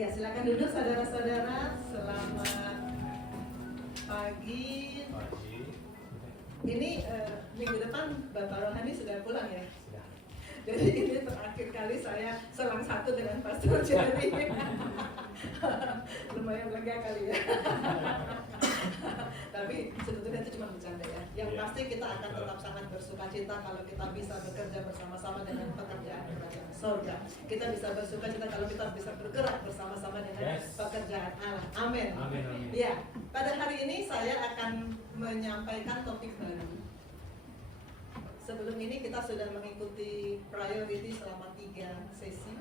Ya, silakan duduk saudara-saudara. Selamat pagi. Ini minggu depan Bapak Rohani sudah pulang ya? Sudah. Jadi ini terakhir kali saya selang satu dengan Pastor Jerry. Lumayan lega kali ya. Tapi sebetulnya itu cuma bercanda ya. Yang pasti kita akan tetap sangat bersukacita kalau kita bisa bekerja bersama-sama dengan pekerjaan kerajaan surga. Kita bisa bersukacita kalau kita bisa bergerak bersama-sama dengan pekerjaan Allah. Amin. Ya, pada hari ini saya akan menyampaikan topik baru. Sebelum ini kita sudah mengikuti priority selama 3 sesi.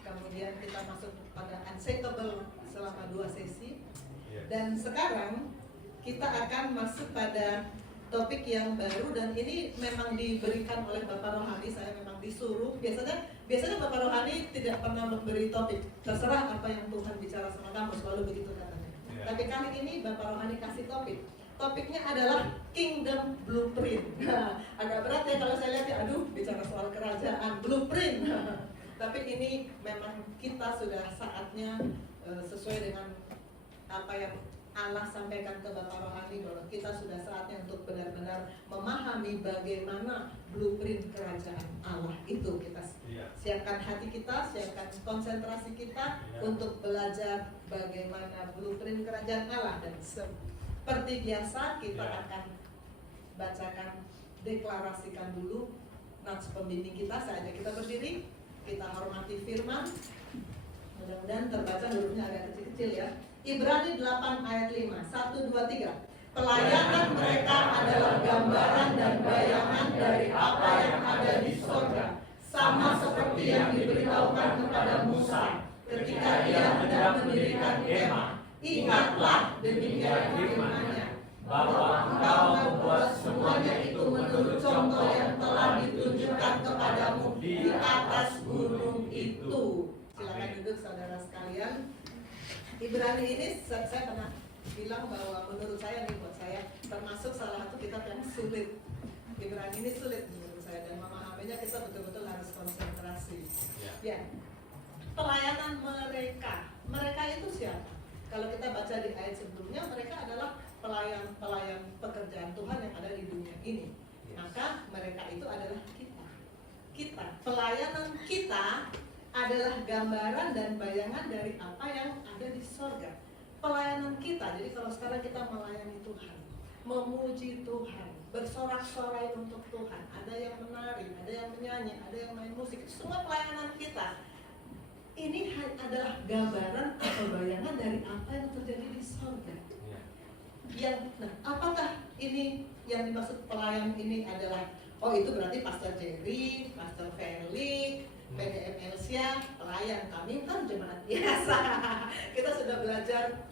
Kemudian kita masuk pada unshakable selama 2 sesi. Dan sekarang kita akan masuk pada topik yang baru, dan ini memang diberikan oleh Bapak Rohani. Saya memang disuruh. Biasanya Bapak Rohani tidak pernah memberi topik. Terserah apa yang Tuhan bicara sama kamu, selalu begitu katanya. Tapi kali ini Bapak Rohani kasih topik. Topiknya adalah Kingdom Blueprint. Agak berat ya kalau saya lihat ya, aduh bicara soal kerajaan, blueprint. Tapi ini memang kita sudah saatnya sesuai dengan apa yang Allah sampaikan ke Bapak Rohani, bahwa kita sudah saatnya untuk benar-benar memahami bagaimana blueprint kerajaan Allah itu. Kita siapkan hati kita, siapkan konsentrasi kita untuk belajar bagaimana blueprint kerajaan Allah. Dan seperti biasa kita akan bacakan, deklarasikan dulu nats pembimbing kita. Saja kita berdiri, kita hormati firman. Mudah-mudahan terbaca hurufnya agak kecil-kecil ya. Ibrani 8 ayat 5, 1, 2, 3. Pelayanan mereka adalah gambaran dan bayangan dari apa yang ada di surga, sama seperti yang diberitahukan kepada Musa ketika ia hendak mendirikan kemah. Ingatlah demikian firman-Nya, bahwa engkau membuat semuanya itu menurut contoh yang telah ditunjukkan kepadamu di atas gunung itu. Silakan duduk saudara sekalian. Ibrani ini saya pernah bilang bahwa menurut saya nih, buat saya termasuk salah satu kitab yang sulit. Ibrani ini sulit menurut saya, dan memahaminya kita betul-betul harus konsentrasi. Ya, pelayanan mereka itu siapa? Kalau kita baca di ayat sebelumnya, mereka adalah pelayan pekerjaan Tuhan yang ada di dunia ini. Maka mereka itu adalah kita. Pelayanan kita adalah gambaran dan bayangan dari apa yang ada di sorga. Pelayanan kita, jadi kalau sekarang kita melayani Tuhan, memuji Tuhan, bersorak-sorai untuk Tuhan, ada yang menari, ada yang menyanyi, ada yang main musik, itu semua pelayanan kita. Ini adalah gambaran atau bayangan dari apa yang terjadi di sorga. Apakah ini yang dimaksud pelayan ini adalah, oh itu berarti Pastor Jerry, Pastor Felix, PDM Elsia, pelayan. Kami kan jemaat biasa. Kita sudah belajar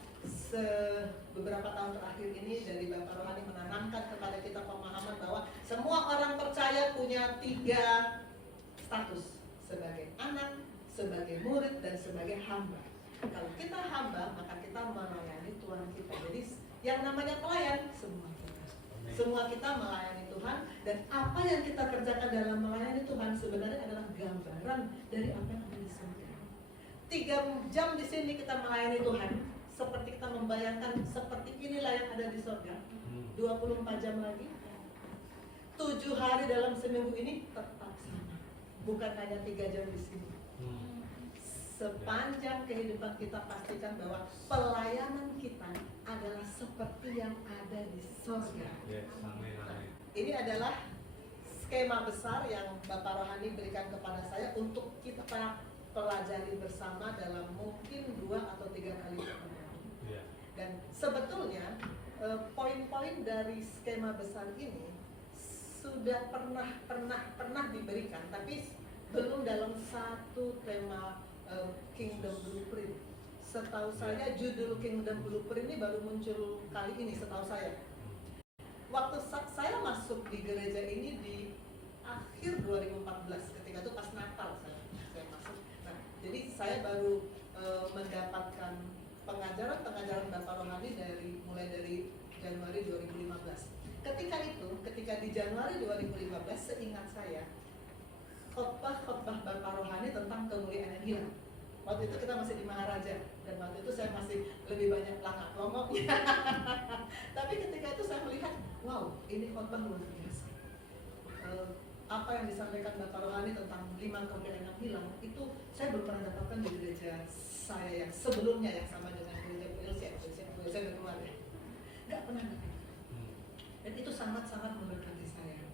beberapa tahun terakhir ini dari Bapak Rohani menanamkan kepada kita pemahaman bahwa semua orang percaya punya 3 status: sebagai anak, sebagai murid, dan sebagai hamba. Kalau kita hamba, maka kita melayani Tuhan kita. Jadi yang namanya pelayan, semua kita melayani Tuhan, dan apa yang kita kerjakan dalam melayani Tuhan sebenarnya adalah gambaran dari apa yang ada di surga. 3 jam di sini kita melayani Tuhan, seperti kita membayangkan seperti inilah yang ada di surga. 24 jam lagi, 7 hari dalam seminggu ini tetap sama, bukan hanya 3 jam di sini. Sepanjang kehidupan kita pastikan bahwa pelayanan kita adalah seperti yang ada di surga. Ini adalah skema besar yang Bapak Rohani berikan kepada saya untuk kita pelajari bersama dalam mungkin 2 atau 3 kali pertemuan. Dan sebetulnya poin-poin dari skema besar ini sudah pernah diberikan, tapi belum dalam satu tema Kingdom Blueprint. Setahu saya judul Kingdom Blueprint ini baru muncul kali ini, setahu saya. Waktu saya masuk di gereja ini di akhir 2014, ketika itu pas Natal saya masuk. Nah, jadi saya baru mendapatkan pengajaran Bapak Rohani mulai dari Januari 2015. Ketika di Januari 2015, seingat saya khotbah Bapak Rohani tentang kemuliaan yang hilang. Waktu itu kita masih di Maharaja, dan waktu itu saya masih lebih banyak langkah longoknya. Tapi ketika itu saya melihat, wow, ini khotbah luar biasa. Apa yang disampaikan Bapak Rohani tentang 5 kemuliaan yang hilang, itu saya belum pernah dapatkan di gereja saya yang sebelumnya, yang sama dengan gereja PLC dan keluar ya. Nggak pernah dapat. Dan itu sangat-sangat memberkati saya.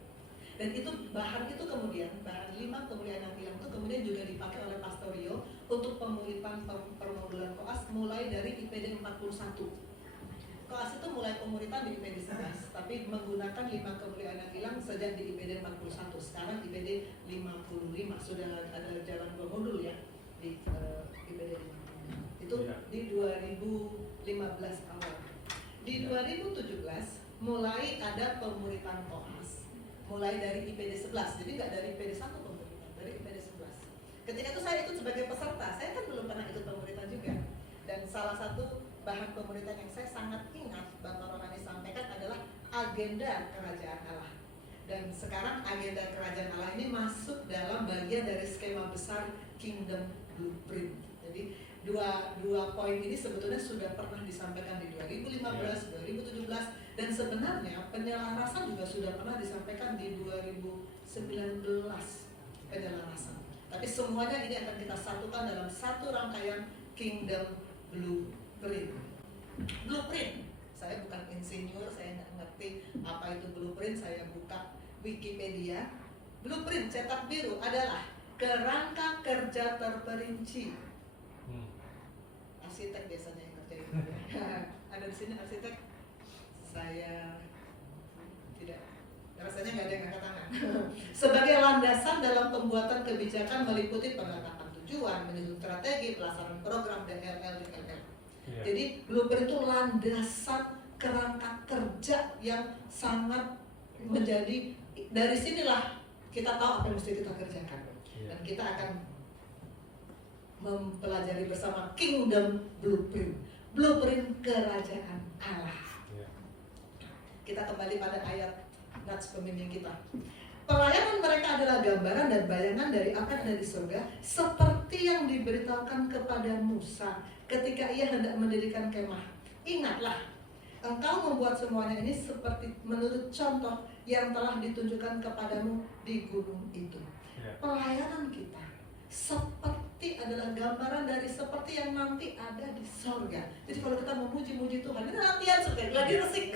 Dan itu bahan itu kemudian, bahan 5 kemuliaan yang hilang itu kemudian juga dipakai oleh Pastor Rio untuk pemulihan permodulan koas mulai dari IPD 41. Koas itu mulai pemuritan di IPD 11, tapi menggunakan 5 kemuliaan yang hilang sejak di IPD 41. Sekarang IPD 55, sudah ada jalan 2 modul ya di IPD 55. Itu di 2015 awal. Di 2017 mulai ada pemuritan koas. Mulai dari IPD 11, jadi nggak dari IPD 1 pemuritan, dari IPD 11. Ketika itu saya ikut sebagai peserta, saya kan belum pernah ikut pemuritan juga. Dan salah satu bahan pemuritan yang saya sangat ingat Bapak Rohani sampaikan adalah agenda kerajaan Allah. Dan sekarang agenda kerajaan Allah ini masuk dalam bagian dari skema besar Kingdom Blueprint. Jadi dua poin ini sebetulnya sudah pernah disampaikan di 2015, 2017, dan sebenarnya penyelarasan juga sudah pernah disampaikan di 2019 penyelarasan. Tapi semuanya ini akan kita satukan dalam satu rangkaian Kingdom Blueprint. Blueprint, saya bukan insinyur, saya nggak ngerti apa itu blueprint. Saya buka Wikipedia. Blueprint cetak biru adalah kerangka kerja terperinci. Arsitek biasanya yang kerjain. Ada di sini arsitek? Saya tidak, rasanya nggak ada yang angkat tangan. Sebagai landasan dalam pembuatan kebijakan meliputi penetapan tujuan, menyusun strategi, pelaksanaan program, dan LL. Jadi blueprint itu landasan kerangka kerja yang sangat menjadi, dari sinilah kita tahu apa yang mesti kita kerjakan. Dan kita akan mempelajari bersama Kingdom Blueprint, blueprint kerajaan Allah. Kita kembali pada ayat nats pembimbing kita. Pelayanan mereka adalah gambaran dan bayangan dari apa yang ada di surga, seperti yang diberitahukan kepada Musa ketika ia hendak mendirikan kemah. Ingatlah, engkau membuat semuanya ini seperti menurut contoh yang telah ditunjukkan kepadamu di gunung itu. Pelayanan kita seperti adalah gambaran dari seperti yang nanti ada di surga. Jadi kalau kita memuji-muji Tuhan, ini latihan seperti gladi resik.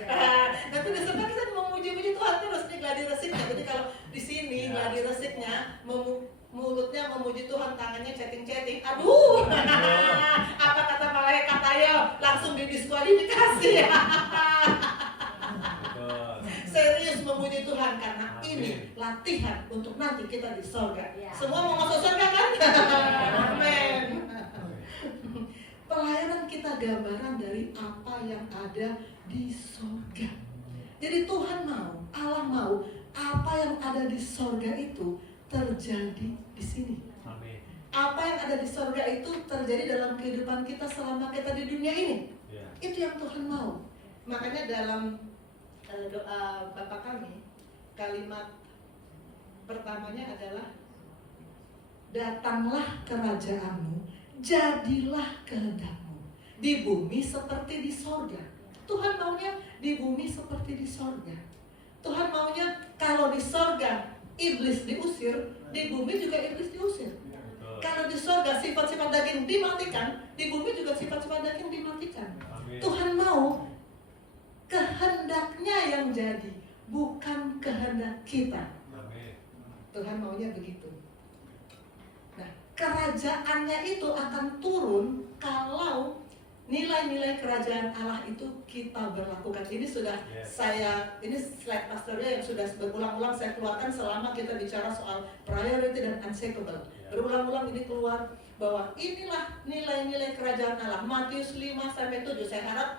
Nanti di surga kita memuji-muji Tuhan terus di gladi resiknya. Jadi kalau di sini gladi resiknya mulutnya memuji Tuhan, tangannya chatting-chatting. Aduh, apa kata malaikat, ayo langsung didiskualifikasi. Serius memuji Tuhan karena ini latihan untuk nanti kita di surga. Semua mau masuk surga kan? Amin. Pelayanan kita gambaran dari apa yang ada di surga. Jadi Tuhan mau, Allah mau apa yang ada di surga itu terjadi di sini. Amin. Apa yang ada di surga itu terjadi dalam kehidupan kita selama kita di dunia ini. Itu yang Tuhan mau. Makanya dalam doa Bapa kami, kalimat pertamanya adalah datanglah kerajaanmu, jadilah kehendakmu di bumi seperti di sorga. Tuhan maunya di bumi seperti di sorga. Tuhan maunya kalau di sorga iblis diusir, di bumi juga iblis diusir. Kalau di sorga sifat-sifat daging dimatikan, di bumi juga sifat-sifat daging dimatikan. Amin. Tuhan mau kehendaknya yang jadi, bukan kehendak kita. Amin. Tuhan maunya begitu. Nah, kerajaannya itu akan turun kalau nilai-nilai kerajaan Allah itu kita berlakukan. Ini sudah ini slide pastornya yang sudah berulang-ulang saya keluarkan selama kita bicara soal priority dan unshakable. Berulang-ulang ini keluar bahwa inilah nilai-nilai kerajaan Allah. Matius 5-7. Saya harap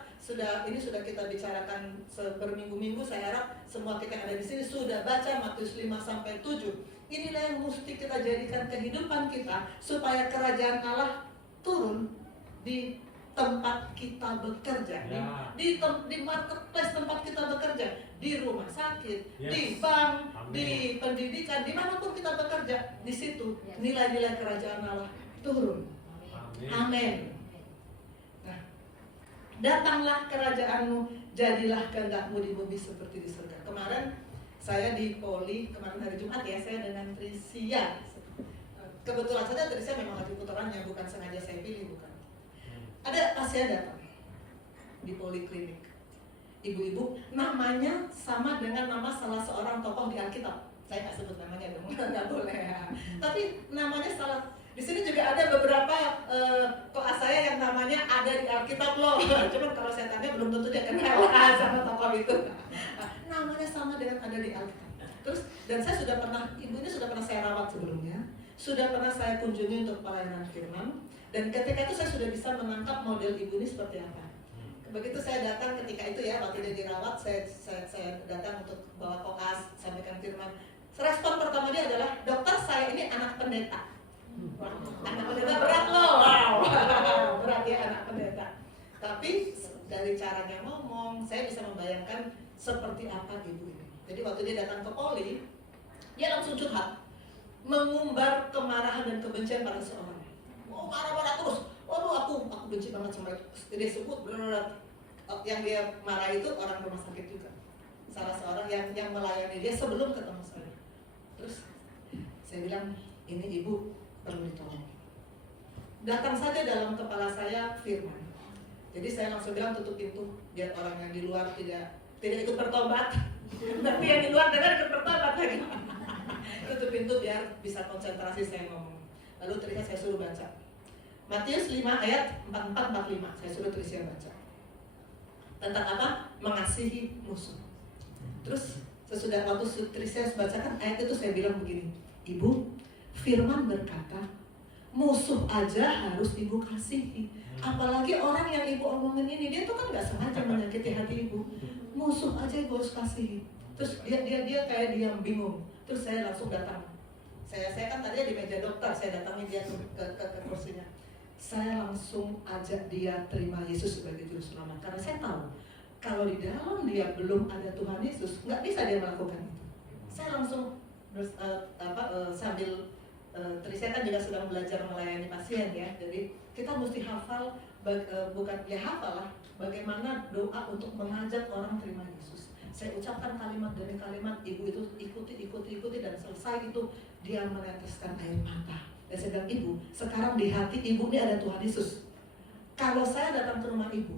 ini sudah kita bicarakan berminggu-minggu. Saya harap semua kita yang ada di sini sudah baca Matius 5-7. Inilah yang mesti kita jadikan kehidupan kita supaya kerajaan Allah turun di tempat kita bekerja, di marketplace tempat kita bekerja, di rumah sakit, di bank, di pendidikan, dimanapun kita bekerja, di situ nilai-nilai kerajaan Allah turun. Amin. Nah, datanglah kerajaanmu, jadilah kehendakmu di bumi seperti di surga. Kemarin saya di Poli, kemarin hari Jumat ya, saya dengan Trisia. Kebetulan saja Trisia memang lagi putarannya, bukan sengaja saya pilih, bukan. Ada pasien datang di Poliklinik. Ibu-ibu, namanya sama dengan nama salah seorang tokoh di Alkitab. Saya nggak sebut namanya dong, nggak boleh ya. Tapi namanya salah. Di sini juga ada beberapa koas saya yang namanya ada di Alkitab loh. Cuman kalau saya tanya belum tentu dia kenal sama tokoh itu. Namanya sama dengan ada di Alkitab. Terus dan saya sudah pernah, ibu ini sudah pernah saya rawat sebelumnya, sudah pernah saya kunjungi untuk pelayanan firman. Dan ketika itu saya sudah bisa menangkap model ibu ini seperti apa. Begitu saya datang ketika itu ya, waktu dia dirawat, saya datang untuk bawa koas, sampaikan firman. Respon pertama dia adalah, dokter saya ini anak pendeta. Anak pendeta berat loh, wow, berat ya anak pendeta. Tapi dari caranya ngomong, saya bisa membayangkan seperti apa ibu ini. Jadi waktu dia datang ke Poli, dia langsung curhat, mengumbar kemarahan dan kebencian pada seorang. Oh marah-marah terus, waduh aku benci banget sama itu. Dia sebut berat. Yang dia marah itu orang rumah sakit juga, salah seorang yang melayani dia sebelum ketemu saya. Terus saya bilang, ini ibu perlu ditolong. Datang saja dalam kepala saya firman. Jadi saya langsung bilang tutup pintu biar orang yang di luar tidak ikut bertobat. Tapi yang di luar dengar ikut bertobat lagi. Tutup pintu biar bisa konsentrasi saya ngomong. Lalu ternyata saya suruh baca Matius 5 ayat 44-45. Saya suruh Trisia baca. Tentang apa? Mengasihi musuh. Terus sesudah waktu Trisia bacakan ayat itu, saya bilang begini, ibu, firman berkata musuh aja harus ibu kasihi, apalagi orang yang ibu omongin ini, dia tuh kan nggak sengaja menyakiti hati ibu, musuh aja ibu harus kasihi. Terus dia kayak diam bingung. Terus saya langsung datang, saya kan tadi di meja dokter, saya datangi dia ke kursinya. Saya langsung ajak dia terima Yesus sebagai juru selamat, karena saya tahu kalau di dalam dia belum ada Tuhan Yesus, nggak bisa dia melakukan itu. Saya langsung sambil Trisia kan juga sedang belajar melayani pasien ya, jadi kita mesti hafal, bukan ya hafal lah, bagaimana doa untuk mengajak orang terima Yesus. Saya ucapkan kalimat demi kalimat, ibu itu ikuti, dan selesai itu dia meneteskan air mata. Dan saya bilang, ibu, sekarang di hati ibu ini ada Tuhan Yesus. Kalau saya datang ke rumah ibu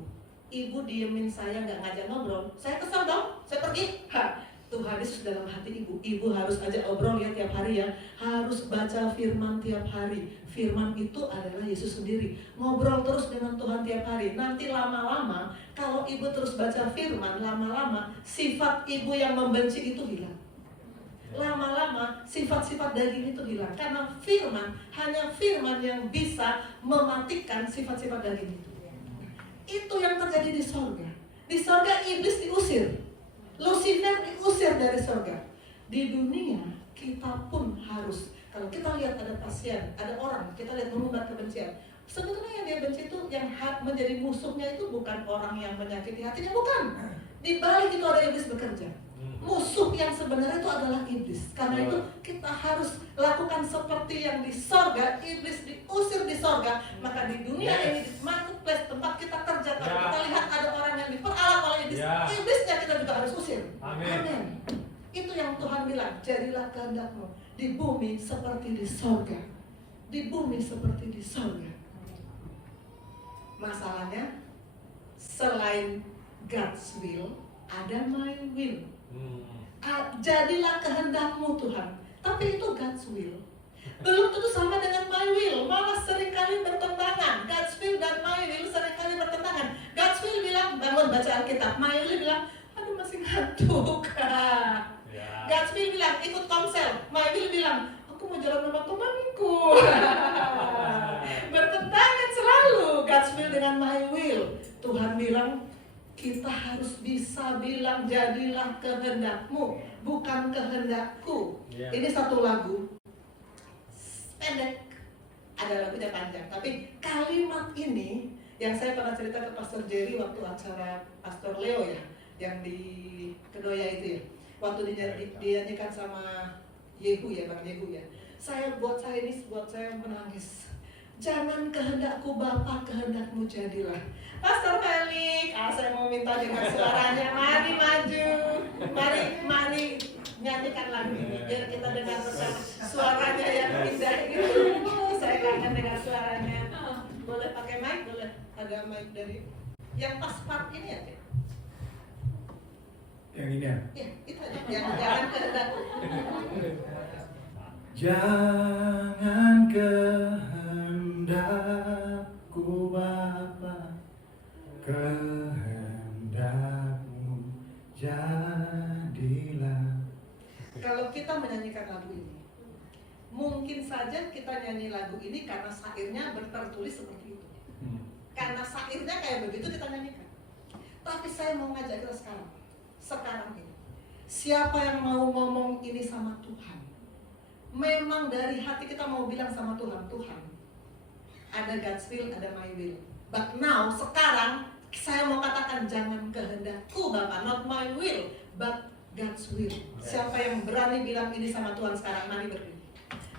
diemin saya, nggak ngajak ngobrol, saya kesal dong, saya pergi. Tuhan Yesus dalam hati ibu harus ajak obrol ya tiap hari ya, harus baca firman tiap hari. Firman itu adalah Yesus sendiri. Ngobrol terus dengan Tuhan tiap hari. Nanti lama-lama, kalau ibu terus baca firman, lama-lama sifat ibu yang membenci itu hilang. Lama-lama sifat-sifat daging itu hilang, karena hanya firman yang bisa mematikan sifat-sifat daging itu. Itu yang terjadi di sorga. Di sorga iblis diusir, Lucifer diusir dari sorga. Di dunia kita pun harus, kalau kita lihat ada pasien, ada orang, kita lihat mengumbar kebencian, sebetulnya yang dia benci itu, yang menjadi musuhnya itu bukan orang yang menyakiti hatinya, bukan. Di balik itu ada iblis bekerja. Musuh yang sebenarnya itu adalah iblis. Karena itu kita harus lakukan seperti yang di sorga. Iblis diusir di sorga. Maka di dunia ini, di marketplace tempat kita kerja, kalau kita lihat ada orang yang diperalat oleh iblis, iblisnya kita juga harus usir. Amin. Itu yang Tuhan bilang, jadilah kehendakmu di bumi seperti di sorga. Di bumi seperti di sorga. Masalahnya, selain God's will, ada my will. Jadilah kehendakmu Tuhan, tapi itu God's will. Belum tentu sama dengan my will, malah seringkali bertentangan. God's will dan my will seringkali bertentangan. God's will bilang bangun baca Alkitab, my will bilang aduh masih ngantuk. God's will bilang ikut komsel, my will bilang aku mau jalan sama temanku. Bertentangan selalu God's will dengan my will. Tuhan bilang kita harus bisa bilang jadilah kehendakmu, bukan kehendakku. Ini satu lagu pendek, ada lagunya panjang, tapi kalimat ini yang saya pernah cerita ke Pastor Jerry waktu acara Pastor Leo ya, yang di Kedoya itu ya, waktu dinyanyikan sama Yehu ya, Bang Yehu ya. Buat saya menangis. Jangan kehendakku Bapa, kehendakmu jadilah. Pastor Felix, saya mau minta dengan suaranya, mari maju, mari nyanyikan lagu ini biar kita dengar bersama suaranya yang indah gitu. Saya kangen dengan suaranya. Boleh pakai mic, boleh ada mic dari yang pas part ini ya? Yang ini ya? Ya, itu aja. Jangan kehendakku. Jangan kehendakku Bapa, kehendakmu jadilah. Kalau kita menyanyikan lagu ini, mungkin saja kita nyanyi lagu ini karena syairnya tertulis seperti itu. Karena syairnya kayak begitu kita nyanyikan. Tapi saya mau ngajak kita sekarang ini. Siapa yang mau ngomong ini sama Tuhan? Memang dari hati kita mau bilang sama Tuhan, Tuhan, ada God's will, ada my will. But now, sekarang, saya mau katakan jangan kehendakku Bapak, not my will, but God's will. Siapa yang berani bilang ini sama Tuhan sekarang, mari berdiri.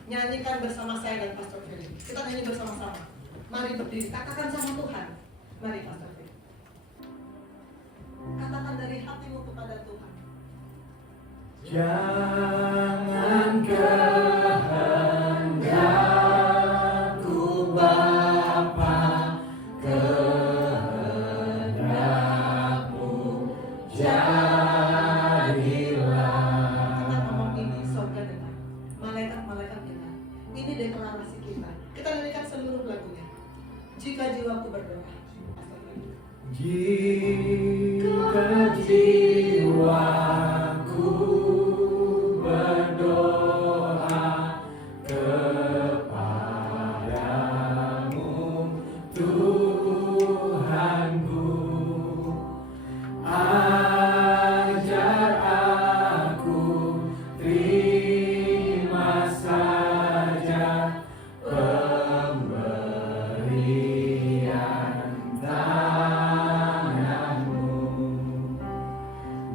Nyanyikan bersama saya dan Pastor Felix. Kita nyanyi bersama-sama. Mari berdiri, katakan sama Tuhan. Mari Pastor Felix. Katakan dari hatimu kepada Tuhan. Jangan kehendakku Bapa, kehendakmu jadilah. Kita ngomong ini, surga dengar, malaikat-malaikat dengar. Ini deklarasi kita. Kita nyanyikan seluruh lagunya. Jika jiwaku berdoa. Jika jiwaku berdoa kepadamu Tuhanku, ajar aku terima saja pemberian tanganmu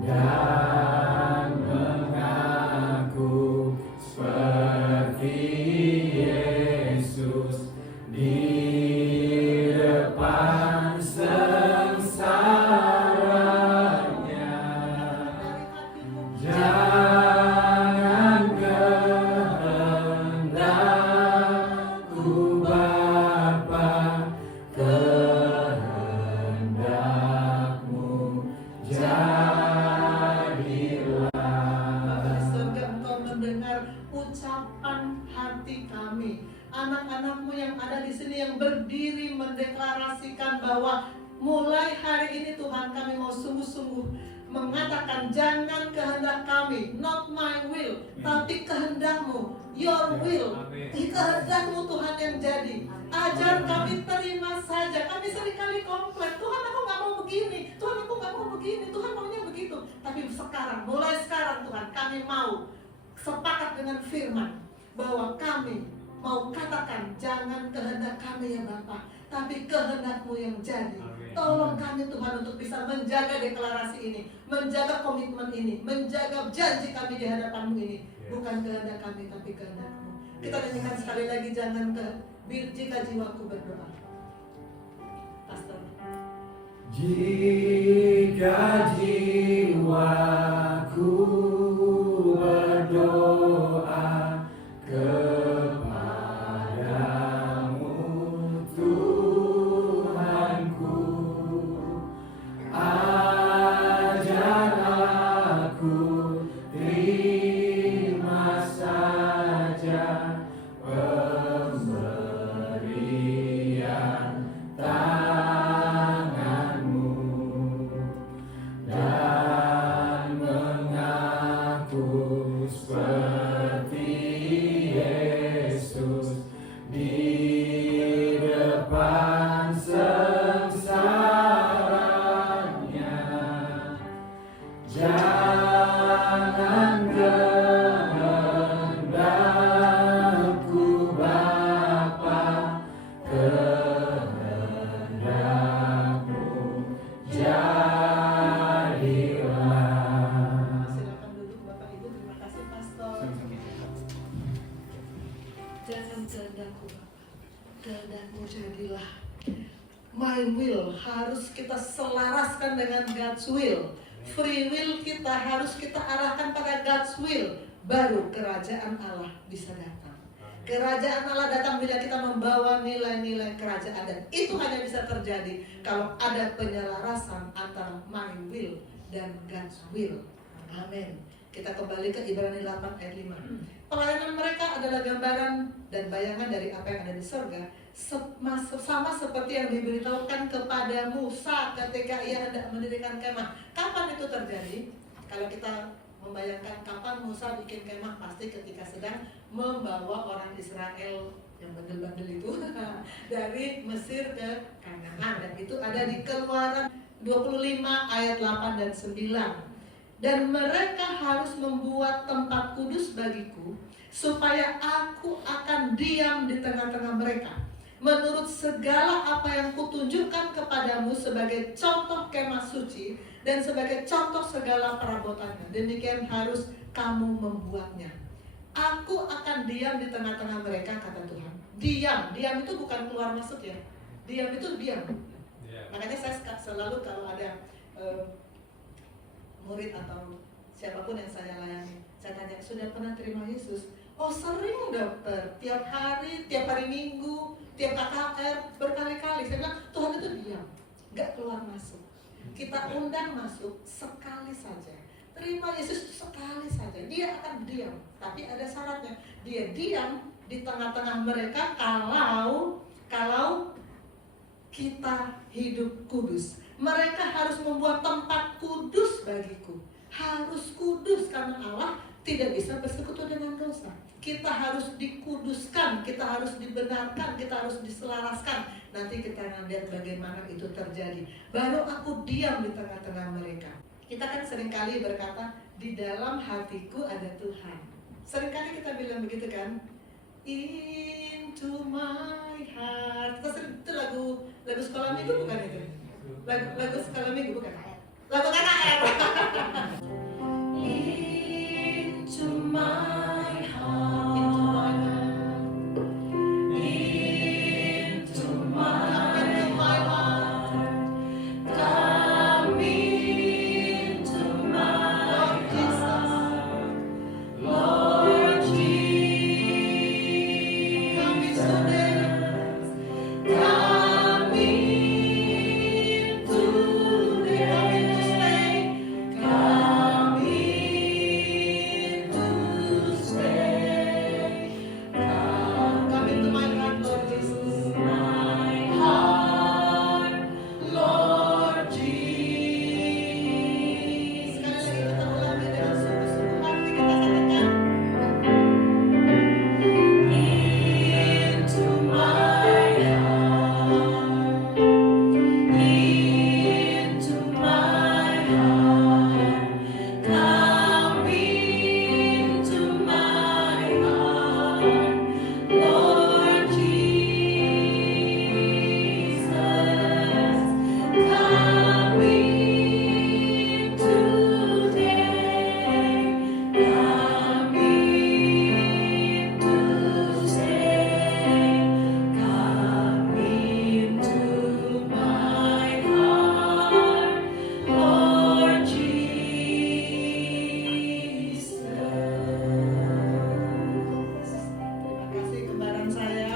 dan mengaku seperti Yesus di depan sengsaranya. Jangan kehendakku Bapa, kehendakmu jadilah. Bapa di surga, Engkau mendengar ucapan hati kami. Anak-anak-Mu yang ada di sini yang berdiri mendeklarasikan bahwa mulai hari ini Tuhan kami mau sungguh-sungguh mengatakan jangan kehendak kami, not my will, tapi kehendak-Mu, your will. Kehendak-Mu Tuhan yang jadi. Ajar kami terima saja. Kami seringkali komplain, Tuhan aku gak mau begini, Tuhan aku gak mau begini, Tuhan maunya begitu. Tapi sekarang, mulai sekarang Tuhan, kami mau sepakat dengan firman bahwa kami mau katakan jangan kehendak kami ya Bapa, tapi kehendak-Mu yang jadi. Tolong kami Tuhan untuk bisa menjaga deklarasi ini, menjaga komitmen ini, menjaga janji kami di hadapan-Mu ini. Bukan kehendak kami tapi kehendak-Mu. Kita nyanyikan sekali lagi jangan jika jiwaku berdoa. Pastor. Jika jiwaku berdoa kepadamu Tuhanku, ajar aku terima saja pemberian tanganmu dan my will harus kita selaraskan dengan God's will. Free will kita harus kita arahkan pada God's will. Baru kerajaan Allah bisa datang. Kerajaan Allah datang bila kita membawa nilai-nilai kerajaan. Dan itu hanya bisa terjadi kalau ada penyelarasan antara my will dan God's will. Amin. Kita kembali ke Ibrani 8 ayat 5. Pelayanan mereka adalah gambaran dan bayangan dari apa yang ada di surga. Sama seperti yang diberitahukan kepada Musa ketika ia hendak mendirikan kemah. Kapan itu terjadi? Kalau kita membayangkan kapan Musa bikin kemah, pasti ketika sedang membawa orang Israel yang bandel-bandel itu dari Mesir ke Kanaan. Dan itu ada di Keluaran 25 ayat 8 dan 9. Dan mereka harus membuat tempat kudus bagiku, supaya aku akan diam di tengah-tengah mereka, menurut segala apa yang kutunjukkan kepadamu sebagai contoh kemah suci dan sebagai contoh segala perabotannya. Demikian harus kamu membuatnya. Aku akan diam di tengah-tengah mereka, kata Tuhan. Diam itu bukan keluar masuk ya. Diam itu diam. Makanya saya selalu kalau ada murid atau siapapun yang saya layani, saya tanya, sudah pernah terima Yesus? Oh sering dokter, tiap hari Minggu, tiap KKR, berkali-kali. Saya bilang, Tuhan itu diam, gak keluar masuk. Kita undang masuk sekali saja. Terima Yesus sekali saja, dia akan diam. Tapi ada syaratnya, dia diam di tengah-tengah mereka kalau kita hidup kudus. Mereka harus membuat tempat kudus bagiku. Harus kudus karena Allah tidak bisa bersekutu dengan dosa. Kita harus dikuduskan, kita harus dibenarkan, kita harus diselaraskan. Nanti kita akan lihat bagaimana itu terjadi. Baru aku diam di tengah-tengah mereka. Kita kan seringkali berkata, di dalam hatiku ada Tuhan. Seringkali kita bilang begitu kan? Into my heart. Itu lagu sekolah minggu bukan itu? Lagu sekolah minggu bukan? Lagu KKR. Into my heart. Into my heart. Come into my heart. Lord Jesus. Come today. Come into stay. Come into stay. Come into my heart, Lord Jesus. My heart, Lord Jesus. Sekali lagi kita ulangi dengan sungguh-sungguh hati kita katakan. Into my heart. Into my heart. Come into my heart, Lord Jesus. Come into day. Come into stay. Come into my heart, Lord Jesus. Terima kasih kembaran saya.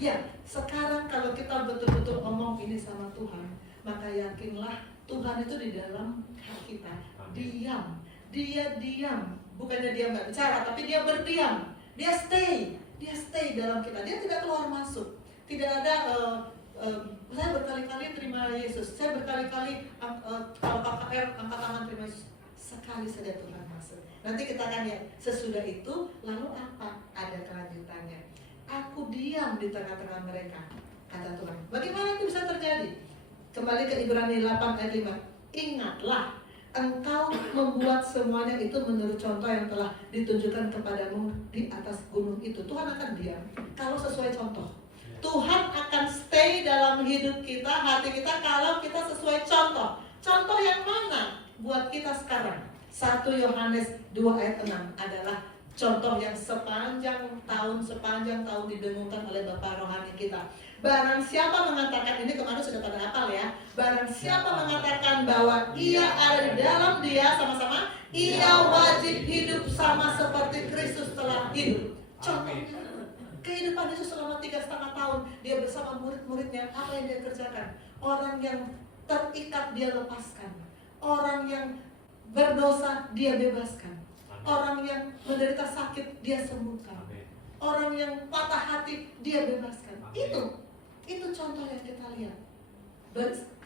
Ya, sekarang kalau kita betul-betul ngomong ini sama Tuhan, maka yakinlah Tuhan itu di dalam hati kita. Diam, dia diam. Bukannya dia nggak bicara, tapi dia berdiam. Dia stay dalam kita. Dia tidak keluar masuk. Tidak ada saya berkali-kali terima Yesus. Saya berkali-kali kalau KKR angkat tangan terima Yesus. Sekali saja Tuhan masuk. Nanti kita akan lihat sesudah itu lalu apa? Ada kelanjutannya. Aku diam di tengah-tengah mereka, kata Tuhan. Bagaimana itu bisa terjadi? Kembali ke Ibrani 8 ayat 5. Ingatlah, engkau membuat semuanya itu menurut contoh yang telah ditunjukkan kepadamu di atas gunung itu. Tuhan akan diam kalau sesuai contoh. Tuhan akan stay dalam hidup kita, hati kita kalau kita sesuai contoh. Contoh yang mana buat kita sekarang? 1 Yohanes 2 ayat 6 adalah contoh yang sepanjang tahun didengungkan oleh Bapak rohani kita. Barang siapa mengatakan, ini kemarin sudah pada hafal ya. Barang siapa mengatakan bahwa ia ada di dalam dia, sama-sama, ia wajib hidup sama seperti Kristus telah hidup. Contohnya, kehidupan Yesus selama 3,5 tahun, dia bersama murid-muridnya, apa yang dia kerjakan? Orang yang terikat dia lepaskan, orang yang berdosa dia bebaskan, orang yang menderita sakit dia sembuhkan, orang yang patah hati dia bebaskan. Itu contoh yang kita lihat.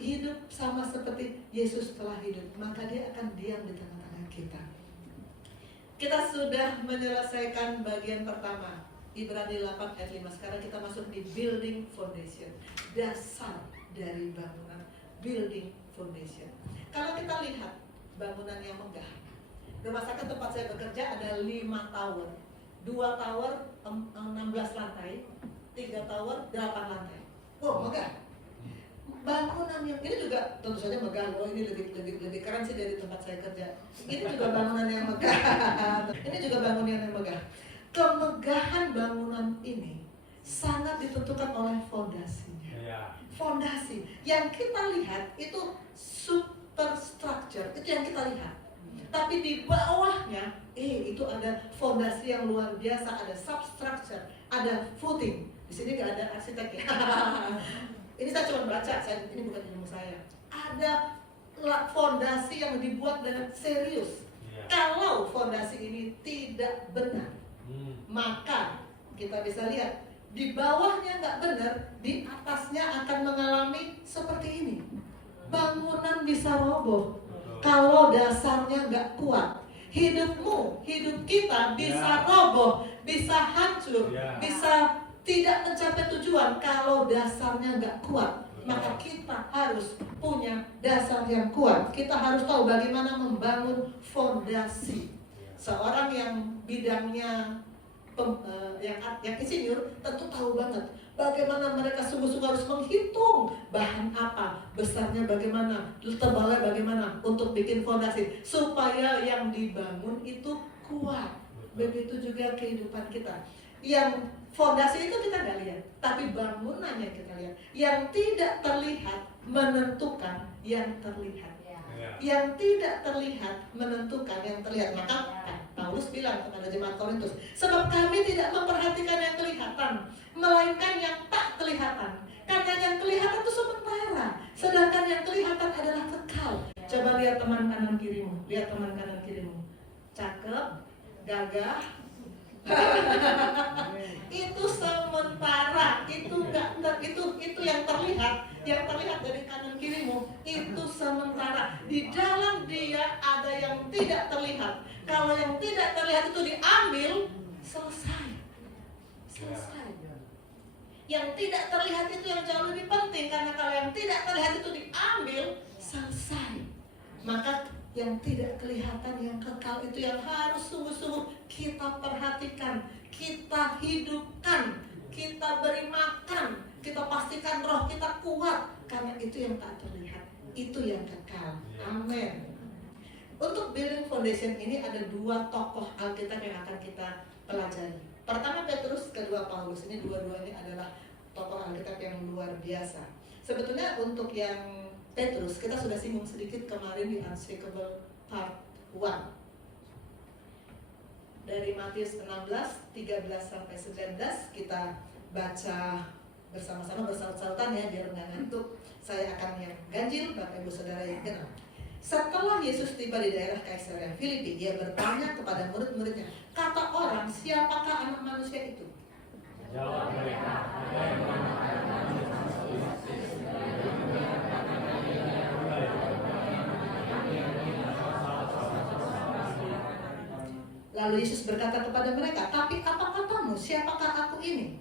Hidup sama seperti Yesus telah hidup, maka dia akan diam di tengah-tengah kita. Kita sudah menyelesaikan bagian pertama, Ibrani 8 ayat 5. Sekarang kita masuk di building foundation, dasar dari bangunan, building foundation. Kalau kita lihat bangunan yang megah, rumah sakit tempat saya bekerja ada 5 tower, 2 tower 16 lantai, 3 tower 8 lantai. Wow, megah. Bangunan yang ini juga tentu saja megah loh. Ini lebih keren sih dari tempat saya kerja. Ini juga bangunan yang megah. Ini juga bangunan yang megah. Kemegahan bangunan ini sangat ditentukan oleh fondasinya. Fondasi yang kita lihat itu superstructure, itu yang kita lihat. Tapi di bawahnya, itu ada fondasi yang luar biasa, ada substructure, ada footing. Di sini nggak ada arsitek ya. Ini saya cuma baca, ini bukan ilmu saya. Ada fondasi yang dibuat dengan serius. Kalau fondasi ini tidak benar, maka kita bisa lihat di bawahnya nggak benar, di atasnya akan mengalami seperti ini. Bangunan bisa roboh kalau dasarnya nggak kuat. Hidupmu, hidup kita bisa roboh, bisa hancur, bisa tidak mencapai tujuan kalau dasarnya nggak kuat. Maka kita harus punya dasar yang kuat. Kita harus tahu bagaimana membangun fondasi. Seorang yang bidangnya yang insinyur tentu tahu banget bagaimana mereka sungguh-sungguh harus menghitung bahan apa, besarnya bagaimana, tebalnya bagaimana untuk bikin fondasi supaya yang dibangun itu kuat. Begitu juga kehidupan kita. Yang fondasi itu kita nggak lihat, tapi bangunannya kita lihat. Yang tidak terlihat menentukan yang terlihat. Yang tidak terlihat menentukan yang terlihat. Maka Paulus bilang kepada jemaat Korintus, sebab kami tidak memperhatikan yang kelihatan, melainkan yang tak kelihatan. Karena yang kelihatan itu sementara, sedangkan yang kelihatan adalah kekal. Coba lihat teman kanan kirimu, lihat teman kanan kirimu. Cakep, gagah. Itu sementara, itu yang terlihat dari kanan kirimu itu sementara. Di dalam dia ada yang tidak terlihat. Kalau yang tidak terlihat itu diambil, selesai. Yang tidak terlihat itu yang jauh lebih penting, karena kalau yang tidak terlihat itu diambil, selesai. Maka yang tidak kelihatan, yang kekal itu yang harus sungguh-sungguh kita perhatikan, kita hidupkan, kita beri makan, kita pastikan roh kita kuat, karena itu yang tak terlihat, itu yang kekal. Amin. Untuk building foundation ini ada 2 tokoh Alkitab yang akan kita pelajari. Pertama Petrus, kedua Paulus. Ini dua-duanya adalah tokoh Alkitab yang luar biasa. Sebetulnya untuk yang Petrus, kita sudah singgung sedikit kemarin di Unshakable Part 1. Dari Matius 16, 13-19 kita baca bersama-sama bersaut-sautan ya, biar nggak ngantuk. Saya akan yang ganjil, Bapak Ibu Saudara yang genap. Setelah Yesus tiba di daerah Kaisarea Filipi, dia bertanya kepada murid-muridnya, kata orang, siapakah anak manusia itu? Jawab mereka, ada yang mengatakan Lalu Yesus berkata kepada mereka, tapi apa katamu, siapakah aku ini?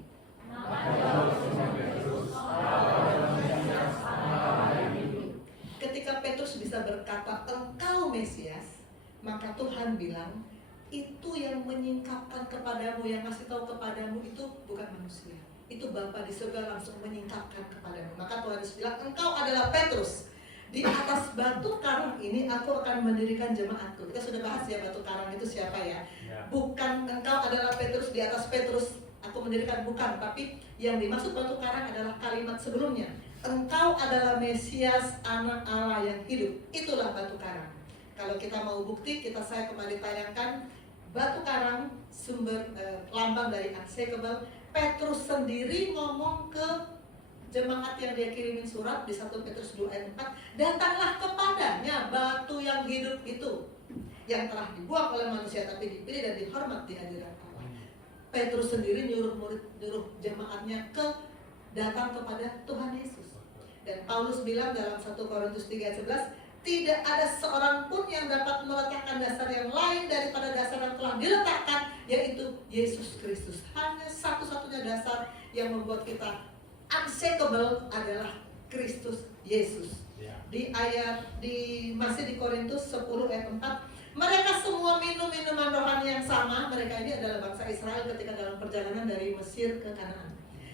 Ketika Petrus bisa berkata, engkau Mesias, maka Tuhan bilang, itu yang menyingkapkan kepadamu, yang ngasih tahu kepadamu itu bukan manusia. Itu Bapa di surga langsung menyingkapkan kepadamu. Maka Tuhan Yesus bilang, engkau adalah Petrus. Di atas batu karang ini aku akan mendirikan jemaatku. Kita sudah bahas ya batu karang itu siapa ya. Bukan engkau adalah Petrus, di atas Petrus aku mendirikan, bukan. Tapi yang dimaksud batu karang adalah kalimat sebelumnya. Engkau adalah Mesias, anak Allah yang hidup. Itulah batu karang. Kalau kita mau bukti, saya kembali tayangkan batu karang, sumber lambang dari unshakable. Petrus sendiri ngomong ke jemaat yang dia kirimin surat di 1 Petrus 2 ayat 4, datanglah kepadanya batu yang hidup itu, yang telah dibuang oleh manusia tapi dipilih dan dihormat di hadirat Allah. Petrus sendiri nyuruh jemaatnya datang kepada Tuhan Yesus. Dan Paulus bilang dalam 1 Korintus 3 ayat 11, tidak ada seorang pun yang dapat meletakkan dasar yang lain daripada dasar yang telah diletakkan, yaitu Yesus Kristus. Hanya satu-satunya dasar yang membuat kita unshakable adalah Kristus Yesus. Masih di Korintus 10 ayat 4, mereka semua minum minuman rohani yang sama. Mereka ini adalah bangsa Israel ketika dalam perjalanan dari Mesir ke Kanaan.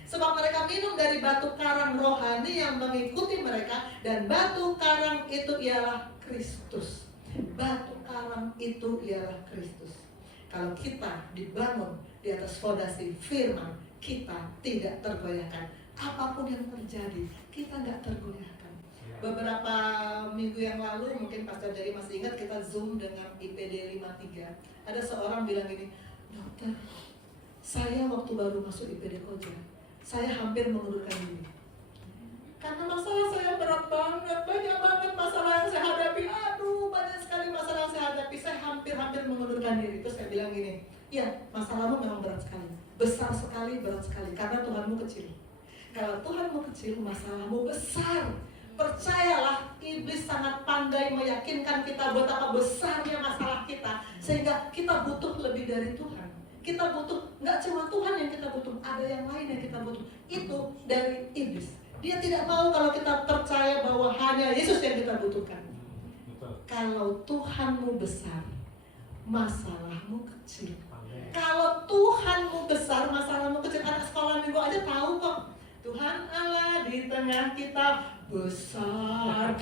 Sebab mereka minum dari batu karang rohani yang mengikuti mereka, dan batu karang itu ialah Kristus. Batu karang itu ialah Kristus. Kalau kita dibangun di atas fondasi firman, kita tidak tergoyahkan. Apapun yang terjadi, kita nggak tergoyahkan. Beberapa minggu yang lalu, mungkin Pastor Jerry masih ingat, kita Zoom dengan IPD 53. Ada seorang bilang gini, dokter, saya waktu baru masuk IPD Koja, saya hampir mengundurkan diri. Karena masalah saya berat banget, banyak banget masalah yang saya hadapi. Aduh, banyak sekali masalah yang saya hadapi. Saya hampir mengundurkan diri. Terus saya bilang gini, ya masalahmu memang berat sekali, besar sekali, berat sekali. Karena Tuhanmu kecil. Kalau Tuhanmu kecil, masalahmu besar. Percayalah, iblis sangat pandai meyakinkan kita betapa besarnya masalah kita, sehingga kita butuh lebih dari Tuhan. Kita butuh, nggak cuma Tuhan yang kita butuh, ada yang lain yang kita butuh. Itu dari iblis. Dia tidak mau kalau kita percaya bahwa hanya Yesus yang kita butuhkan. Kalau Tuhanmu besar, masalahmu kecil. Kalau Tuhanmu besar, masalahmu kecil. Anak sekolah minggu aja tahu kok. Tuhan Allah di tengah kita besar.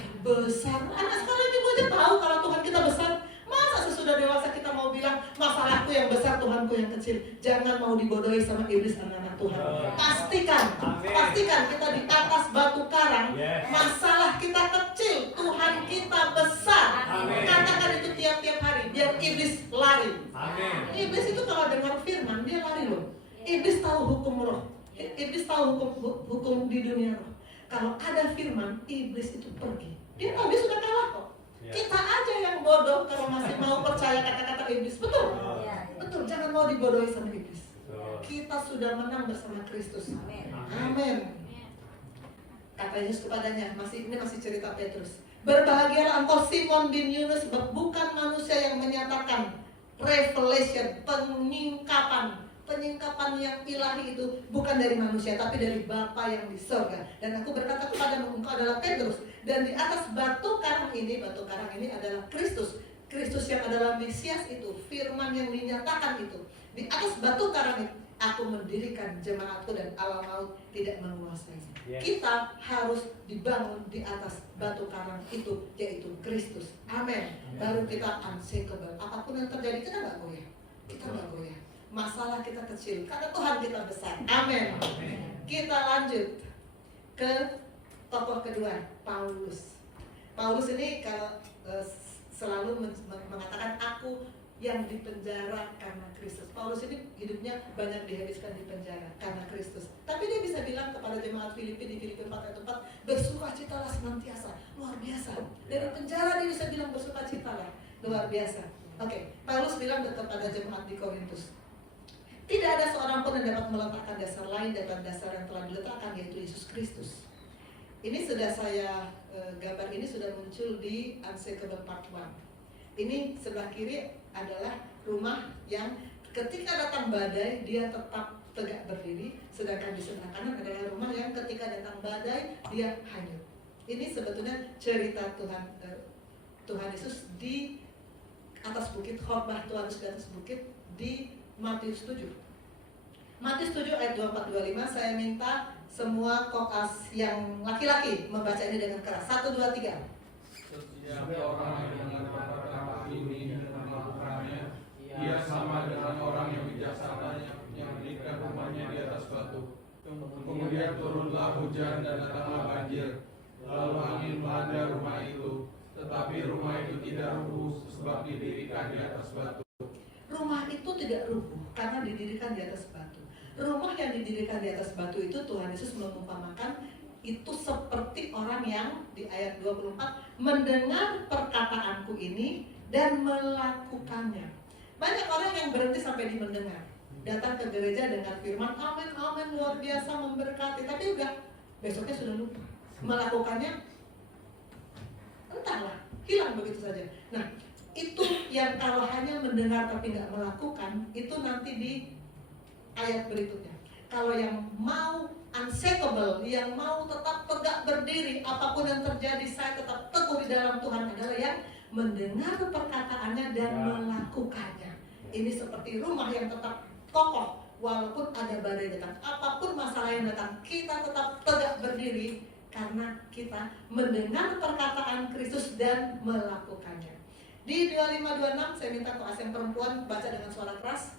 Anak sekolah minggu aja tahu kalau Tuhan kita besar. Masa sesudah dewasa kita mau bilang masalahku yang besar, Tuhanku yang kecil? Jangan mau dibodohi sama iblis, anak-anak Tuhan. Pastikan kita di atas batu karang. Masalah kita kecil, Tuhan kita besar. Katakan itu tiap-tiap hari biar iblis lari. Iblis itu kalau dengar firman dia lari loh. Iblis tahu hukum roh. Iblis tahu hukum di dunia roh. Kalau ada firman, iblis itu pergi. Dia tahu dia sudah kalah kok. Kita aja yang bodoh kalau masih mau percaya kata-kata iblis. Betul? Betul, jangan mau dibodohi sama iblis. Kita sudah menang bersama Kristus. Amin. Kata Yesus kepadanya, ini masih cerita Petrus. Berbahagialah engkau Simon bin Yunus, bukan manusia yang menyatakan revelation, penyingkapan yang ilahi itu bukan dari manusia, tapi dari Bapa yang di surga. Dan aku berkata kepadamu, engkau adalah Petrus, dan di atas batu karang ini adalah Kristus. Kristus yang adalah Mesias itu, firman yang dinyatakan itu. Di atas batu karang itu, aku mendirikan jemaatku dan alam maut tidak menguasainya. Kita harus dibangun di atas batu karang itu, yaitu Kristus. Amin. Baru kita unshakable. Apapun yang terjadi, kita nggak goyah. Kita nggak goyah. Masalah kita kecil, karena Tuhan kita besar. Amin. Kita lanjut ke tokoh kedua, Paulus. Paulus ini kalau selalu mengatakan aku yang dipenjara karena Kristus. Paulus ini hidupnya banyak dihabiskan di penjara karena Kristus. Tapi dia bisa bilang kepada jemaat Filipi di Filipi 4 ayat 4, bersukacitalah senantiasa. Luar biasa. Dari penjara dia bisa bilang bersukacitalah. Luar biasa. Oke, Paulus bilang kepada jemaat di Korintus, tidak ada seorang pun yang dapat meletakkan dasar lain daripada dasar yang telah diletakkan, yaitu Yesus Kristus. Ini sudah saya gambar ini sudah muncul di Unshakable Part 1. Ini sebelah kiri adalah rumah yang ketika datang badai dia tetap tegak berdiri, sedangkan di sebelah kanan adalah rumah yang ketika datang badai dia hanyut. Ini sebetulnya cerita Tuhan Yesus di atas bukit, khotbah Tuhan Yesus di atas bukit di Matius 7. Matius 7 ayat 24-25, saya minta semua kokas yang laki-laki membaca ini dengan keras. 1, 2, 3. Setiap orang yang mengatakan ini dan melakukannya, ia sama dengan orang yang bijaksana yang mendirikan rumahnya di Kemudian turunlah hujan dan datanglah banjir. Lalu angin melanda rumah itu, tetapi rumah itu tidak rubuh sebab didirikan di atas batu. Rumah itu tidak rubuh karena didirikan di atas batu. Rumah yang didirikan di atas batu itu Tuhan Yesus mengumpamakan itu seperti orang yang di ayat 24 mendengar perkataanku ini dan melakukannya. Banyak orang yang berhenti sampai di mendengar, datang ke gereja dengan firman amin amin luar biasa memberkati, tapi udah besoknya sudah lupa. Melakukannya entahlah, hilang begitu saja. Nah, itu yang kalau hanya mendengar tapi nggak melakukan, itu nanti di ayat berikutnya. Kalau yang mau unshakable, yang mau tetap tegak berdiri, apapun yang terjadi saya tetap teguh di dalam Tuhan, adalah yang mendengar perkataannya dan melakukannya. Ini seperti rumah yang tetap kokoh walaupun ada badai datang, apapun masalah yang datang, kita tetap tegak berdiri karena kita mendengar perkataan Kristus dan melakukannya. Di 2526 saya minta kelas yang perempuan baca dengan suara keras.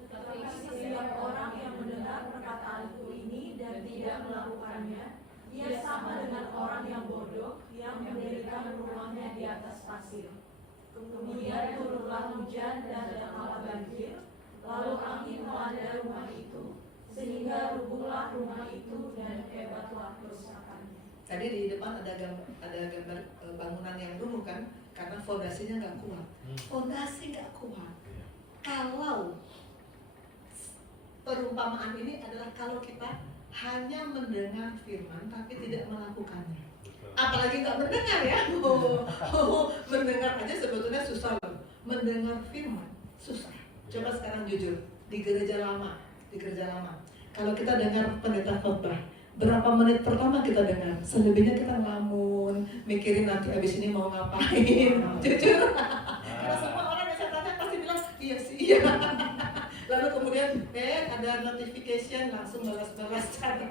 Tetapi setiap orang yang mendengar perkataanku ini dan tidak melakukannya, ia sama dengan orang yang bodoh yang mendirikan rumahnya di atas pasir. Kemudian turunlah hujan dan datanglah banjir, lalu angin melanda rumah itu, sehingga rubuhlah rumah itu dan hebatlah kerusakannya. Tadi di depan ada gambar bangunan yang runtuh kan, karena fondasinya nggak kuat. Fondasi nggak kuat. Kalau perumpamaan ini adalah kalau kita hanya mendengar firman tapi tidak melakukannya. Apalagi nggak mendengar ya. Mendengar aja sebetulnya susah loh. Mendengar firman susah. Coba sekarang jujur di gereja lama. Kalau kita dengar pendeta khotbah, berapa menit pertama kita dengar? Selebihnya kita ngelamun, mikirin nanti abis ini mau ngapain. Jujur. Karena semua orang yang saya tanya pasti bilang iya sih iya. Lalu kemudian ada notification langsung balas-balas cari.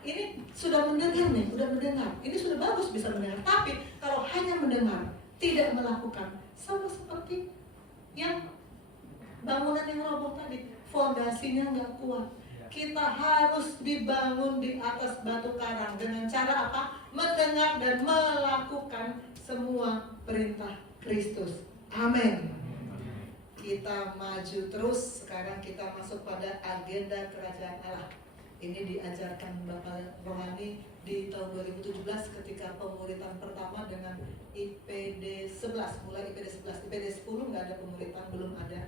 Ini sudah mendengar nih, udah mendengar. Ini sudah bagus bisa mendengar. Tapi kalau hanya mendengar, tidak melakukan, sama seperti yang bangunan yang roboh tadi, fondasinya nggak kuat. Kita harus dibangun di atas batu karang dengan cara apa? Mendengar dan melakukan semua perintah Kristus. Amin. Kita maju terus. Sekarang kita masuk pada agenda kerajaan Allah. Ini diajarkan Bapak Rohani di tahun 2017 ketika pemuritan pertama dengan IPD 11. Mulai IPD 11, IPD 10 nggak ada pemuritan, belum ada.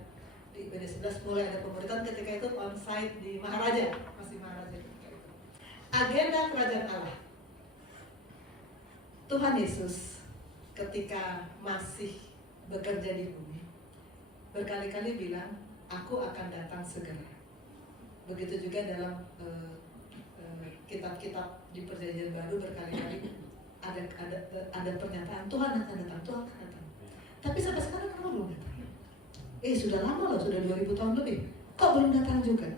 Di IPD 11 mulai ada pemuritan, ketika itu onsite di Maharaja, masih Maharaja ketika itu. Agenda kerajaan Allah. Tuhan Yesus ketika masih bekerja di bumi berkali-kali bilang, aku akan datang segera. Begitu juga dalam kitab-kitab di Perjanjian Baru berkali-kali ada pernyataan Tuhan akan datang, Tuhan akan datang. Tapi sampai sekarang kenapa belum datang? Sudah lama loh, sudah 2000 tahun lebih. Kok belum datang juga?